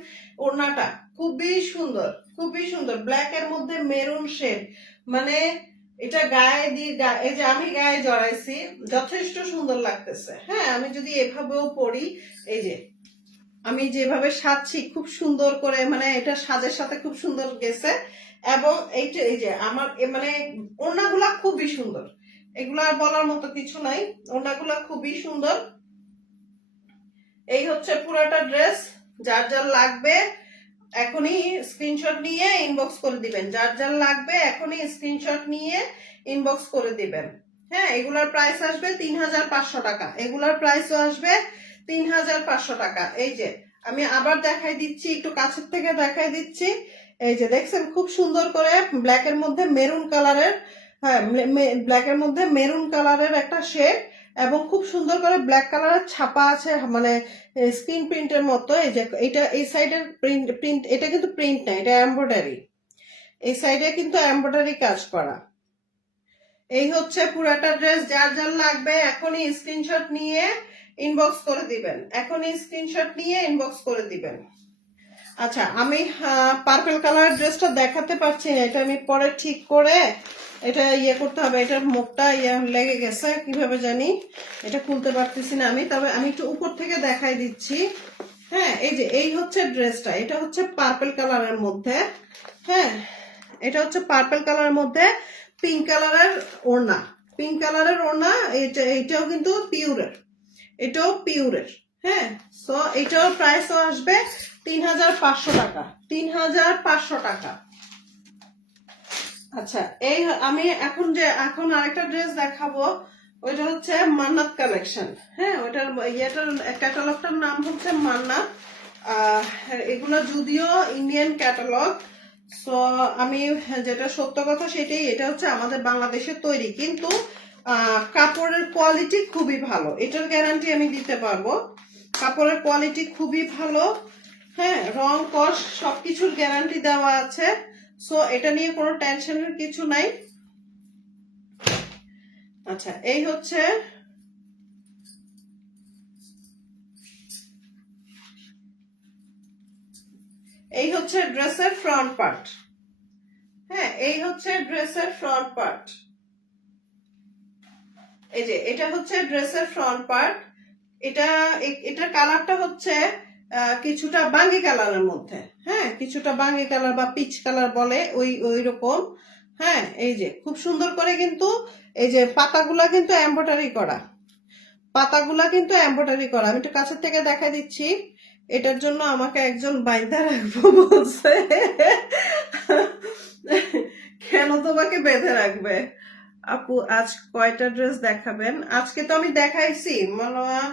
ওড়নাটা খুবই সুন্দর, খুবই সুন্দর, ব্ল্যাক এর মধ্যে মেরুন শেড, মানে এটা গায়ে দিয়ে এই যে আমি গায়ে জড়াইছি, যথেষ্ট সুন্দর লাগতেছে। হ্যাঁ, আমি যদি এভাবেও পরি, এই যে আমি যেভাবে সাজছি খুব সুন্দর করে, মানে এটা সাজের সাথে খুব সুন্দর গেছে। এবং এইটা এই যে আমার মানে ওড়নাগুলা খুবই সুন্দর, এগুলা আর বলার মতো কিছু নাই, ওড়নাগুলা খুবই সুন্দর। এই হচ্ছে পুরাটা ড্রেস। যার যার লাগবে এখনই স্ক্রিনশট নিয়ে ইনবক্স করে দিবেন, যার যার লাগবে এখনই স্ক্রিনশট নিয়ে ইনবক্স করে দিবেন। হ্যাঁ, এগুলার প্রাইস আসবে 3500 টাকা, এগুলার প্রাইসও আসবে 3500 টাকা। এই যে আমি আবার দেখাই দিচ্ছি, একটু কাছের থেকে দেখাই দিচ্ছি। এই যে দেখছেন খুব সুন্দর করে ব্ল্যাক এর মধ্যে মেরুন কালারের, হ্যাঁ ব্ল্যাক এর মধ্যে মেরুন কালারের একটা শেড, এবং খুব সুন্দর করে ব্ল্যাক কালারের ছাপা আছে, মানে স্ক্রিন প্রিন্টের মতো। এই যে এটা এই সাইডের প্রিন্ট, এটা কিন্তু প্রিন্ট না, এটা এমব্রয়ডারি, এই সাইডে কিন্তু এমব্রয়ডারি কাজ করা। এই হচ্ছে পুরাটা ড্রেস। যার যার লাগবে এখনই স্ক্রিনশট নিয়ে ইনবক্স করে দিবেন, এখনই স্ক্রিনশট নিয়ে ইনবক্স করে দিবেন। আচ্ছা, আমি পার্পল কালার ড্রেসটা দেখাতে পারছি না, এটা আমি পরে ঠিক করে এটা ইয়ে করতে হবে, এটার মুখটা ইয়ে লেগে গেছে কিভাবে জানি, এটা খুলতে পারতেছি না আমি, তবে আমি একটু উপর থেকে দেখাই দিচ্ছি। হ্যাঁ, এই যে এই হচ্ছে ড্রেসটা, এটা হচ্ছে পার্পল কালারের মধ্যে। হ্যাঁ, এটা হচ্ছে পার্পল কালারের মধ্যে পিঙ্ক কালারের ওড়না, পিঙ্ক কালারের ওড়না। এটাও কিন্তু পিওরের, এটাও পিওরের। হ্যাঁ, সো এটার প্রাইসও আসবে 3500 টাকা, 3500 টাকা। আচ্ছা, এই আমি এখন আরেকটা ড্রেস দেখাবো, ওইটা হচ্ছে মান্নাত কালেকশন। হ্যাঁ, ওইটার ইয়েটার ক্যাটালগটার নাম হচ্ছে মান্নাত। এগুলো যদিও ইন্ডিয়ান ক্যাটালগ, সো আমি যেটা সত্য কথা সেটাই, এটা হচ্ছে আমাদের বাংলাদেশে তৈরি, কিন্তু কাপড়ের কোয়ালিটি খুবই ভালো, এটার গ্যারান্টি আমি দিতে পারবো। কাপড়ের কোয়ালিটি খুবই ভালো। হ্যাঁ, রং কস সবকিছুর গ্যারান্টি দেওয়া আছে, সো এটা নিয়ে কোনো টেনশনের কিছু নাই। আচ্ছা, এই হচ্ছে ড্রেসের ফ্রন্ট পার্ট। হ্যাঁ, এই হচ্ছে ড্রেসের ফ্রন্ট পার্ট। এই যে এটা হচ্ছে ড্রেসের ফ্রন্ট পার্ট। এটার কালারটা হচ্ছে কিছুটা বাঙ্গি কালারের মধ্যে। হ্যাঁ, কিছুটা বাঙ্গি কালার বা পিচ কালার বলে, ওই রকম। হ্যাঁ, এই যে খুব সুন্দর করে কিন্তু এই যে পাতাগুলা কিন্তু এমব্রয়ডারি করা, পাতাগুলা কিন্তু এমব্রয়ডারি করা। আমি একটু কাছের থেকে দেখা দিচ্ছি, এটার জন্য আমাকে একজন বাইন্ধা রাখবো বলছে। কেন তোমাকে বেঁধে রাখবে আপু? আজ কয়টা ড্রেস দেখাবেন? আজকে তো আমি দেখাইছি মনে হয়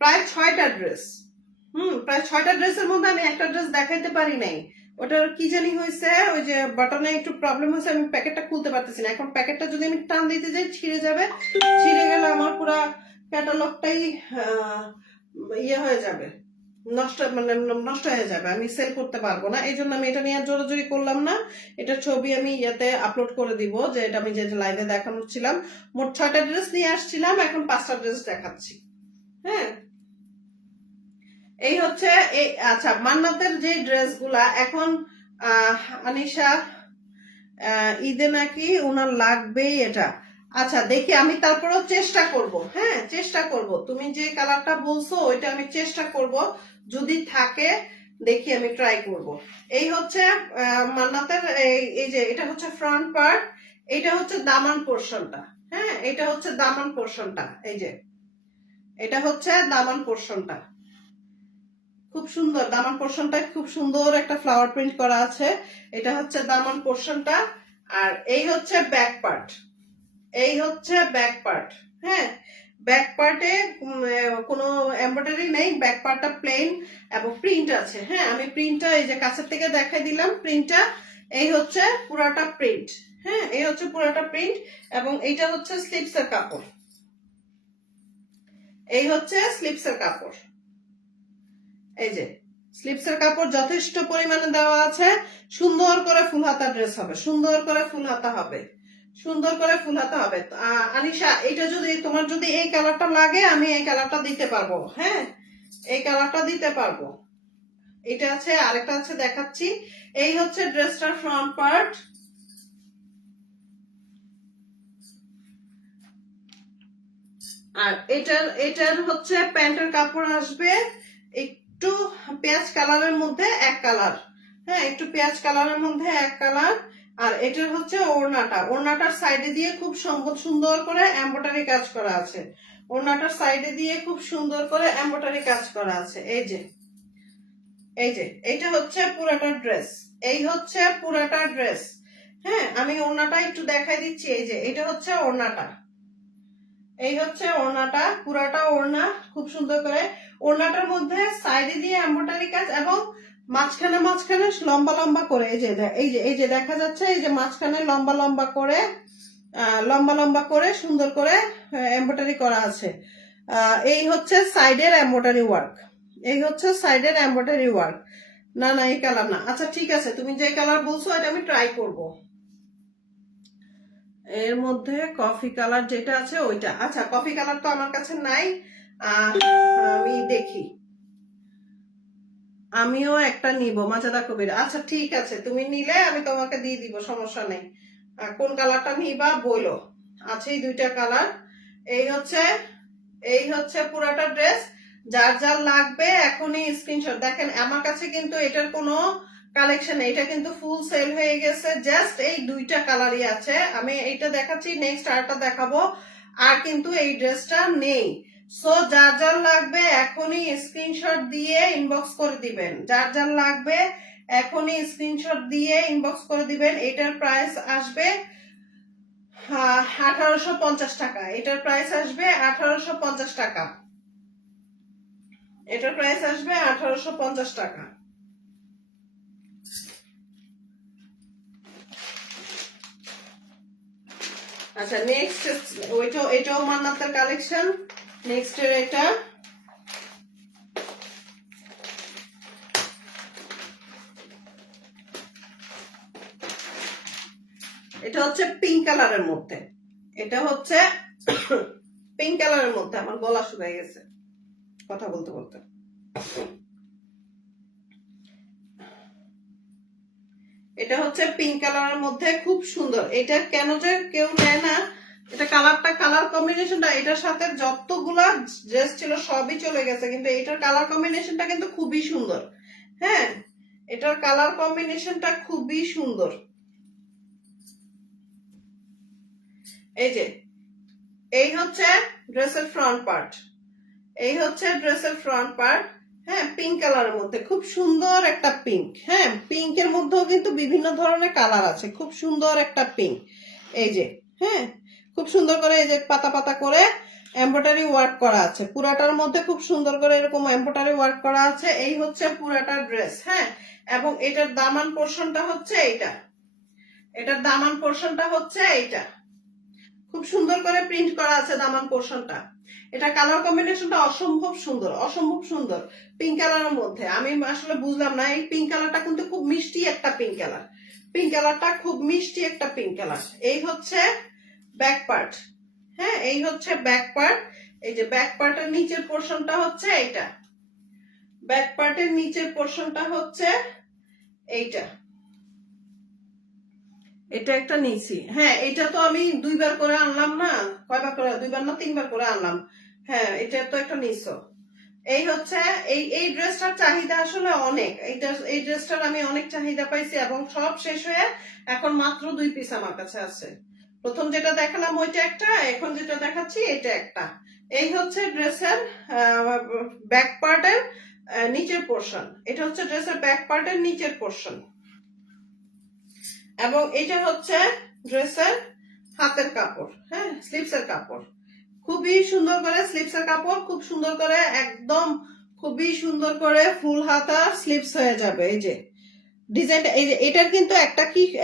প্রায় 6টা ড্রেস। প্রায় 6টা ড্রেসের মধ্যে আমি একটা ড্রেস দেখাইতে পারি নাই। ওটার কি জানি হয়েছে, ওই যে বাটনে একটু প্রবলেম হয়েছে, আমি প্যাকেটটা খুলতে পারতেছি না। এখন প্যাকেটটা যদি আমি টান দিতে যাই ছিঁড়ে যাবে, ছিঁড়ে গেলে আমার পুরো ক্যাটালগটাই ইয়ে হয়ে যাবে, নষ্ট হয়ে যাবে, আমি সেল করতে পারবো না। এই জন্য আমি এটা নিয়ে জোরাজোরি করলাম না। এটা ছবি আমি ইয়াতে আপলোড করে দিব, যে এটা আমি যে লাইভে দেখানো ছিলাম। মোট 6টা ড্রেস নিয়ে আসছিলাম, এখন 5টা ড্রেস দেখাচ্ছি। হ্যাঁ, এই হচ্ছে এই। আচ্ছা, মান্নাতের যে ড্রেসগুলা এখন আনিশা ঈদে নাকি ওনার লাগবেই এটা। আচ্ছা, দেখি আমি তারপরেও চেষ্টা করব। হ্যাঁ, চেষ্টা করব, তুমি যে কালারটা বলছো ওইটা আমি চেষ্টা করব, যদি থাকে দেখি আমি ট্রাই করব। এই হচ্ছে মান্নাতের এই যে এটা হচ্ছে ফ্রন্ট পার্ট, এটা হচ্ছে দামান পোর্শনটা। হ্যাঁ, এটা হচ্ছে দামান পোর্শনটা। এই যে এটা হচ্ছে দামান পোর্শনটা, খুব সুন্দর। দামান পোর্শনটা খুব সুন্দর একটা ফ্লাওয়ার প্রিন্ট করা আছে, এটা হচ্ছে দামান পোর্শনটা। আর এই হচ্ছে ব্যাক পার্ট, এই হচ্ছে ব্যাক পার্ট। হ্যাঁ, ব্যাক পার্টে কোনো এমব্রয়ডারি নেই, ব্যাক পার্টটা প্লেন এবং প্রিন্ট আছে। হ্যাঁ, আমি প্রিন্টটা এই যে কাছের থেকে দেখাই দিলাম প্রিন্টটা। এই হচ্ছে পুরাটা প্রিন্ট। হ্যাঁ, এই হচ্ছে পুরাটা প্রিন্ট, এবং এইটা হচ্ছে স্লিপসের কাপড়, এই হচ্ছে স্লিপসের কাপড়। এই যে স্লিপসের কাপড় যথেষ্ট পরিমাণে দেওয়া আছে। সুন্দর করে ফুল হাতা ড্রেস হবে, সুন্দর করে ফুল হাতা হবে, সুন্দর করে ফুল হাতা হবে। আনিশা, এটা যদি তোমার যদি এই কালারটা লাগে আমি এই কালারটা দিতে পারবো। হ্যাঁ, এই কালারটা দিতে পারবো। এটা আছে, আরেকটা আছে দেখাচ্ছি। এই হচ্ছে ড্রেসটার ফ্রন্ট পার্ট। আর এটার হচ্ছে প্যান্টের কাপড় আসবে একটু পেঁয়াজ কালারের মধ্যে এক কালার। হ্যাঁ, একটু পেঁয়াজ কালারের মধ্যে এক কালার। আর এটার হচ্ছে ওড়নাটার সাইডে দিয়ে খুব সুন্দর করে এমব্রয়ডারি কাজ করা আছে। ওড়নাটার সাইডে দিয়ে খুব সুন্দর করে এমব্রয়ডারি কাজ করা আছে। এই যে এটা হচ্ছে পুরাটা ড্রেস। এই হচ্ছে পুরাটা ড্রেস। হ্যাঁ, আমি ওড়নাটা একটু দেখাই দিচ্ছি। এই যে এটা হচ্ছে ওড়নাটা, এই হচ্ছে ওড়নাটা, পুরাটা ওড়না খুব সুন্দর করে। ওড়নাটার মধ্যে সাইডে দিয়ে এমব্রয়ডারি কাজ এবং মাঝখানে লম্বা লম্বা করে এই যে দেখা যাচ্ছে, এই যে মাঝখানে লম্বা লম্বা করে সুন্দর করে এমব্রয়ডারি করা আছে। এই হচ্ছে সাইডের এমব্রয়ডারি ওয়ার্ক, এই হচ্ছে সাইডের এমব্রয়ডারি ওয়ার্ক। না এই কালার না। আচ্ছা ঠিক আছে, তুমি যে কালার বলছো এটা আমি ট্রাই করব। এর মধ্যে কফি কালার যেটা আছে ওইটা। আচ্ছা, কফি কালার তো আমার কাছে নাই, আমি দেখি, আমিও একটা নিব মাজাদা কবির। আচ্ছা ঠিক আছে, তুমি নিলে আমি তোমাকে দিয়ে দিব, সমস্যা নেই। কোন কালারটা নিবা বলো, আছে এই দুইটা কালার। এই হচ্ছে পুরাটা ড্রেস। যার যার লাগবে এখনই স্ক্রিনশট। দেখেন আমার কাছে কিন্তু এটার কোনো কালেকশন, এটা কিন্তু ফুল সেল হয়ে গেছে। জাস্ট এই দুইটা কালারই আছে। আমি এইটা দেখাচ্ছি, নেক্সট আরটা দেখাবো। আর কিন্তু এই ড্রেসটা নেই। সো যার যার লাগবে এখনই স্ক্রিনশট দিয়ে ইনবক্স করে দিবেন। যার যার লাগবে এখনই স্ক্রিনশট দিয়ে ইনবক্স করে দিবেন। এটার প্রাইস আসবে 1850 টাকা। এটার প্রাইস আসবে 1850 টাকা। এটার প্রাইস আসবে 1850 টাকা। আচ্ছা নেক্সট, এটাও মান্নাতের কালেকশন। নেক্সট এর এটা হচ্ছে পিঙ্ক কালারের মধ্যে। এটা হচ্ছে পিঙ্ক কালারের মধ্যে। আমার গলা শুকিয়ে গেছে কথা বলতে বলতে। এটা হচ্ছে পিঙ্ক কালারের মধ্যে, খুব সুন্দর। এটা কেন যে কেউ নেয় না, এটা কালার কম্বিনেশনটা এটার সাথে যতগুলা ড্রেস ছিল সবই চলে গেছে, কিন্তু এটার কালার কম্বিনেশনটা কিন্তু খুবই সুন্দর। হ্যাঁ, এটার কালার কম্বিনেশনটা খুবই সুন্দর। এই যে এই হচ্ছে ড্রেসের ফ্রন্ট পার্ট, এই হচ্ছে ড্রেসের ফ্রন্ট পার্ট। হ্যাঁ, পিঙ্ক কালারের মধ্যে খুব সুন্দর একটা পিঙ্ক। হ্যাঁ, পিঙ্কের মধ্যেও কিন্তু বিভিন্ন ধরনের কালার আছে। খুব সুন্দর একটা পিঙ্ক। এই যে হ্যাঁ, খুব সুন্দর করে এই যে পাতা পাতা করে এমব্রয়ডারি ওয়ার্ক করা আছে। পুরাটার মধ্যে খুব সুন্দর করে এরকম এমব্রয়ডারি ওয়ার্ক করা আছে। এই হচ্ছে পুরাটা ড্রেস। হ্যাঁ, এবং এটার দামান পোর্শনটা হচ্ছে এইটা। এটার দামান পোর্শনটা হচ্ছে এইটা। খুব সুন্দর করে প্রিন্ট করা আছে দামান পোর্শনটা। এটা কালার কম্বিনেশনটা অসম্ভব সুন্দর, অসম্ভব সুন্দর। পিঙ্ক কালারের মধ্যে আমি আসলে বুঝলাম না, এই পিঙ্ক কালারটা কিন্তু খুব মিষ্টি একটা পিঙ্ক কালার। পিঙ্ক কালারটা খুব মিষ্টি একটা পিঙ্ক কালার। এই হচ্ছে ব্যাক পার্ট। হ্যাঁ, এই হচ্ছে ব্যাক পার্ট। এই যে ব্যাক পার্টের নিচের পোর্শনটা হচ্ছে এইটা। ব্যাক পার্টের নিচের পোর্শনটা হচ্ছে এইটা। এটা একটা নিছি। হ্যাঁ, এটা তো আমি দুইবার করে আনলাম না, কয়বার করে, দুইবার না তিনবার করে আনলাম। হ্যাঁ, এটা তো একটা নিছো। এই হচ্ছে এই ড্রেসটার চাহিদা আসলে অনেক। এই ড্রেসটার আমি অনেক চাহিদা পাইছি এবং সব শেষ হয়ে এখন মাত্র 2 পিস আমার কাছে আছে। প্রথম যেটা দেখালাম ওইটা একটা, এখন যেটা দেখাচ্ছি এটা একটা। এই হচ্ছে ড্রেসের ব্যাক পার্টের নিচের পোর্শন। এটা হচ্ছে ড্রেসের ব্যাক পার্টের নিচের পোর্শন। এবং এটা হচ্ছে ড্রেসের হাতের কাপড়। হ্যাঁ, স্লিপসের কাপড় খুবই সুন্দর করে, স্লিপসের কাপড় খুব সুন্দর করে, একদম খুবই সুন্দর করে ফুল হাতা স্লিপস হয়ে যাবে। এই যে ডিজাইনটা, এই যে এটার কিন্তু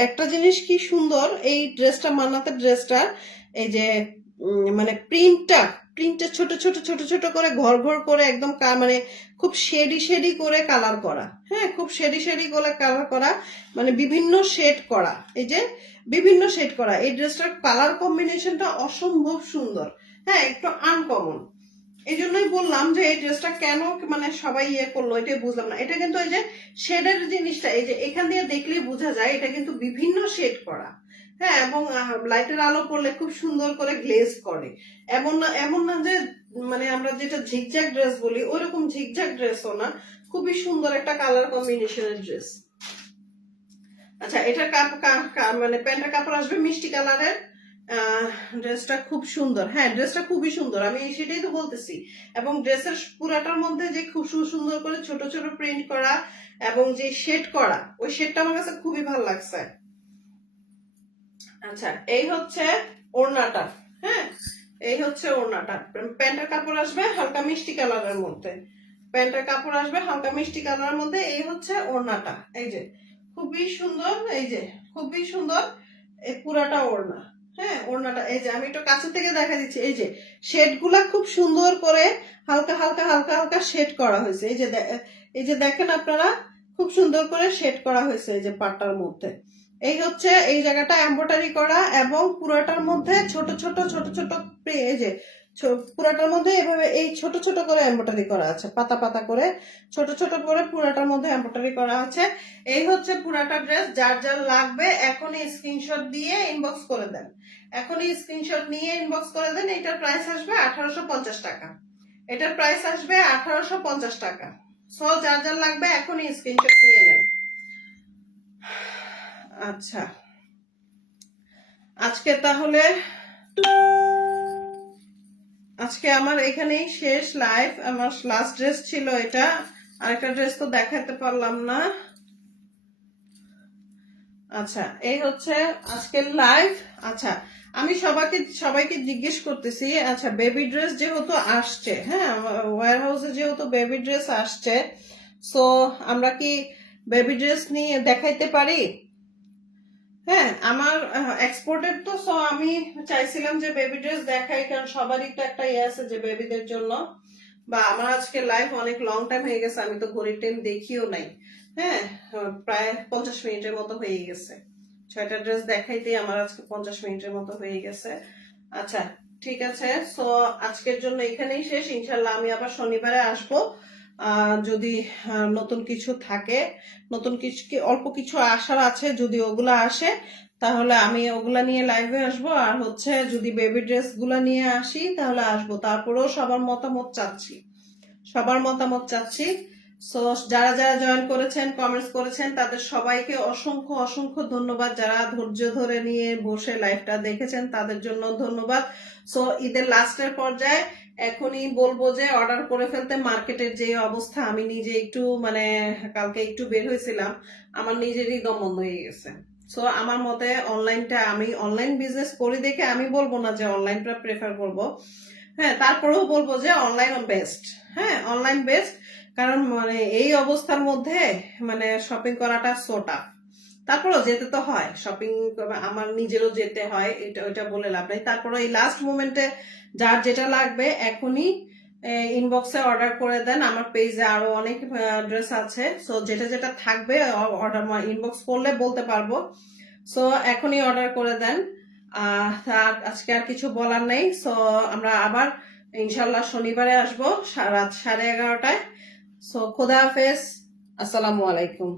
একটা জিনিস কি সুন্দর, এই ড্রেসটা মান্নাতের ড্রেসটার এই যে মানে প্রিন্টটা ছোট ছোট ছোট ছোট করে ঘর ঘর করে একদম মানে খুব শেডি শেডি করে কালার করা, হ্যাঁ, খুব শেডি শেডি করে কালার করা, মানে বিভিন্ন শেড করা, এই যে বিভিন্ন শেড করা। এই ড্রেসটার কালার কম্বিনেশনটা অসম্ভব সুন্দর, হ্যাঁ, একটু আনকমন। এই জন্যই বললাম যে এই ড্রেসটা কেন মানে সবাই ইয়ে করলো, এটাই বুঝলাম না। এটা কিন্তু এই যে শেডের জিনিসটা, এই যে এখান দিয়ে দেখলেই বোঝা যায় এটা কিন্তু বিভিন্ন শেড করা, হ্যাঁ, এবং লাইটের আলো পড়লে খুব সুন্দর করে গ্লেজ করে। এমন না যে মানে আমরা যেটা ঝিকঝ্যাক ড্রেস বলি ওইরকম ঝিকঝ্যাক ড্রেসও না, খুবই সুন্দর একটা কালার কম্বিনেশনের ড্রেস। আচ্ছা, এটার মানে প্যান্টের কাপড় আসবে মিষ্টি কালারের। ড্রেসটা খুব সুন্দর, হ্যাঁ, ড্রেসটা খুবই সুন্দর, আমি সেটাই তো বলতেছি। এবং ড্রেসের পুরাটার মধ্যে যে খুব সুন্দর করে ছোট ছোট প্রিন্ট করা এবং যে শেড করা, ওই শেডটা আমার কাছে খুবই ভালো লাগছে। আচ্ছা, এই হচ্ছে ওড়নাটা, হ্যাঁ, এই হচ্ছে ওড়নাটা। প্যান্টের কাপড় আসবে হালকা মিষ্টি কালারের মধ্যে, প্যান্টের কাপড় আসবে হালকা মিষ্টি কালারের মধ্যে। এই হচ্ছে ওড়নাটা, এই যে খুবই সুন্দর, এই যে খুবই সুন্দর এই পুরাটা ওড়না, হ্যাঁ, ওড়নাটা এই যে আমি একটু কাছে থেকে দেখা দিচ্ছি, এই যে শেড গুলা খুব সুন্দর করে হালকা হালকা হালকা হালকা শেড করা হয়েছে। এই যে দেখেন আপনারা, খুব সুন্দর করে শেড করা হয়েছে এই যে পাটটার মধ্যে। এই হচ্ছে এই জায়গাটা এমব্রয়ডারি করা এবং পুরোটার মধ্যে ছোট ছোট ছোট ছোট এই যে পুরাটার মধ্যে এভাবে এই ছোট ছোট করে এমব্রয়ডারি করা আছে, পাতা পাতা করে ছোট ছোট করে পুরাটার মধ্যে এমব্রয়ডারি করা আছে। এই হচ্ছে পুরাটা ড্রেস। যার যার লাগবে এখনই স্ক্রিনশট দিয়ে ইনবক্স করে দেন, এখনই স্ক্রিনশট নিয়ে ইনবক্স করে দেন। এটার প্রাইস আসবে 1850 টাকা, এটার প্রাইস আসবে 1850 টাকা। সো যার যার লাগবে এখনই স্ক্রিনশট নিয়ে নেন। আচ্ছা, আজকে আমার এখানেই শেষ লাইভ। আমার লাস্ট ড্রেস ছিল এটা, আরেকটা ড্রেস তো দেখাতে পারলাম না। আচ্ছা, এই হচ্ছে আজকের লাইভ। আচ্ছা, আমি সবাইকে জিজ্ঞেস করতেছি, আচ্ছা বেবি ড্রেস যেহেতু আসছে, হ্যাঁ, ওয়্যার হাউসে যেহেতু বেবি ড্রেস আসছে, সো আমরা কি বেবি ড্রেস নিয়ে দেখাইতে পারি? হ্যাঁ, আমার এক্সপোর্টেড তো, সো আমি চাইছিলাম যে বেবি ড্রেস দেখাই, কারণ সবারই তো একটা ইয়ে আছে যে বেবিদের জন্য। বা আমার আজকে লাইভ অনেক লং টাইম হয়ে গেছে, আমি তো ঘড়ির টাইম দেখিও নাই, হ্যাঁ, প্রায় 50 মিনিটের মতো হয়ে গেছে। 6টা ড্রেস দেখাইতে আমার আজকে 50 মিনিটের মতো হয়ে গেছে। আচ্ছা, ঠিক আছে, সো আজকের জন্য এখানেই শেষ। ইনশাল্লাহ আমি আবার শনিবারে আসবো। যদি নতুন কিছু থাকে, নতুন কিছু অল্প কিছু আসার আছে, যদি ওগুলা আসে তাহলে আমি ওগুলা নিয়ে লাইভে আসবো। আর হচ্ছে যদি বেবি ড্রেস গুলা নিয়ে আসি তাহলে আসবো। তারপরেও সবার মতামত চাচ্ছি। সো যারা যারা জয়েন করেছেন, কমেন্টস করেছেন, তাদের সবাইকে অসংখ্য অসংখ্য ধন্যবাদ। যারা ধৈর্য ধরে নিয়ে বসে লাইভটা দেখেছেন তাদের জন্য ধন্যবাদ। সো ঈদের লাস্টের পর্যায়ে এখনই বলবো যে অর্ডার করে ফেলতে। মার্কেটের যে অবস্থা, আমি নিজে একটু মানে কালকে একটু বের হয়েছিলাম, আমার নিজেরই দম বন্ধ হয়ে গেছে। সো আমার মতে আমি অনলাইন বিজনেস করি দেখে আমি বলবো না যে অনলাইনটা প্রেফার করব, হ্যাঁ, তারপরেও বলবো যে অনলাইন বেস্ট, হ্যাঁ, অনলাইন বেস্ট। কারণ মানে এই অবস্থার মধ্যে মানে শপিং করাটা সোটা, তারপরেও যেতে তো হয় শপিং, আমার নিজেরও যেতে হয়, এটা ওইটা বলে লাভ নেই। তারপরে এই লাস্ট মোমেন্টে যার যেটা লাগবে এখনই ইনবক্সে অর্ডার করে দেন। আমার পেজে আরো অনেক ড্রেস আছে, সো যেটা যেটা থাকবে অর্ডার ইনবক্স করলে বলতে পারবো। সো এখনই অর্ডার করে দেন। আজকে আর কিছু বলার নেই। সো আমরা আবার ইনশাল্লাহ শনিবারে আসবো রাত 11:30টায়। সো খোদা হাফেজ, আসসালামু আলাইকুম।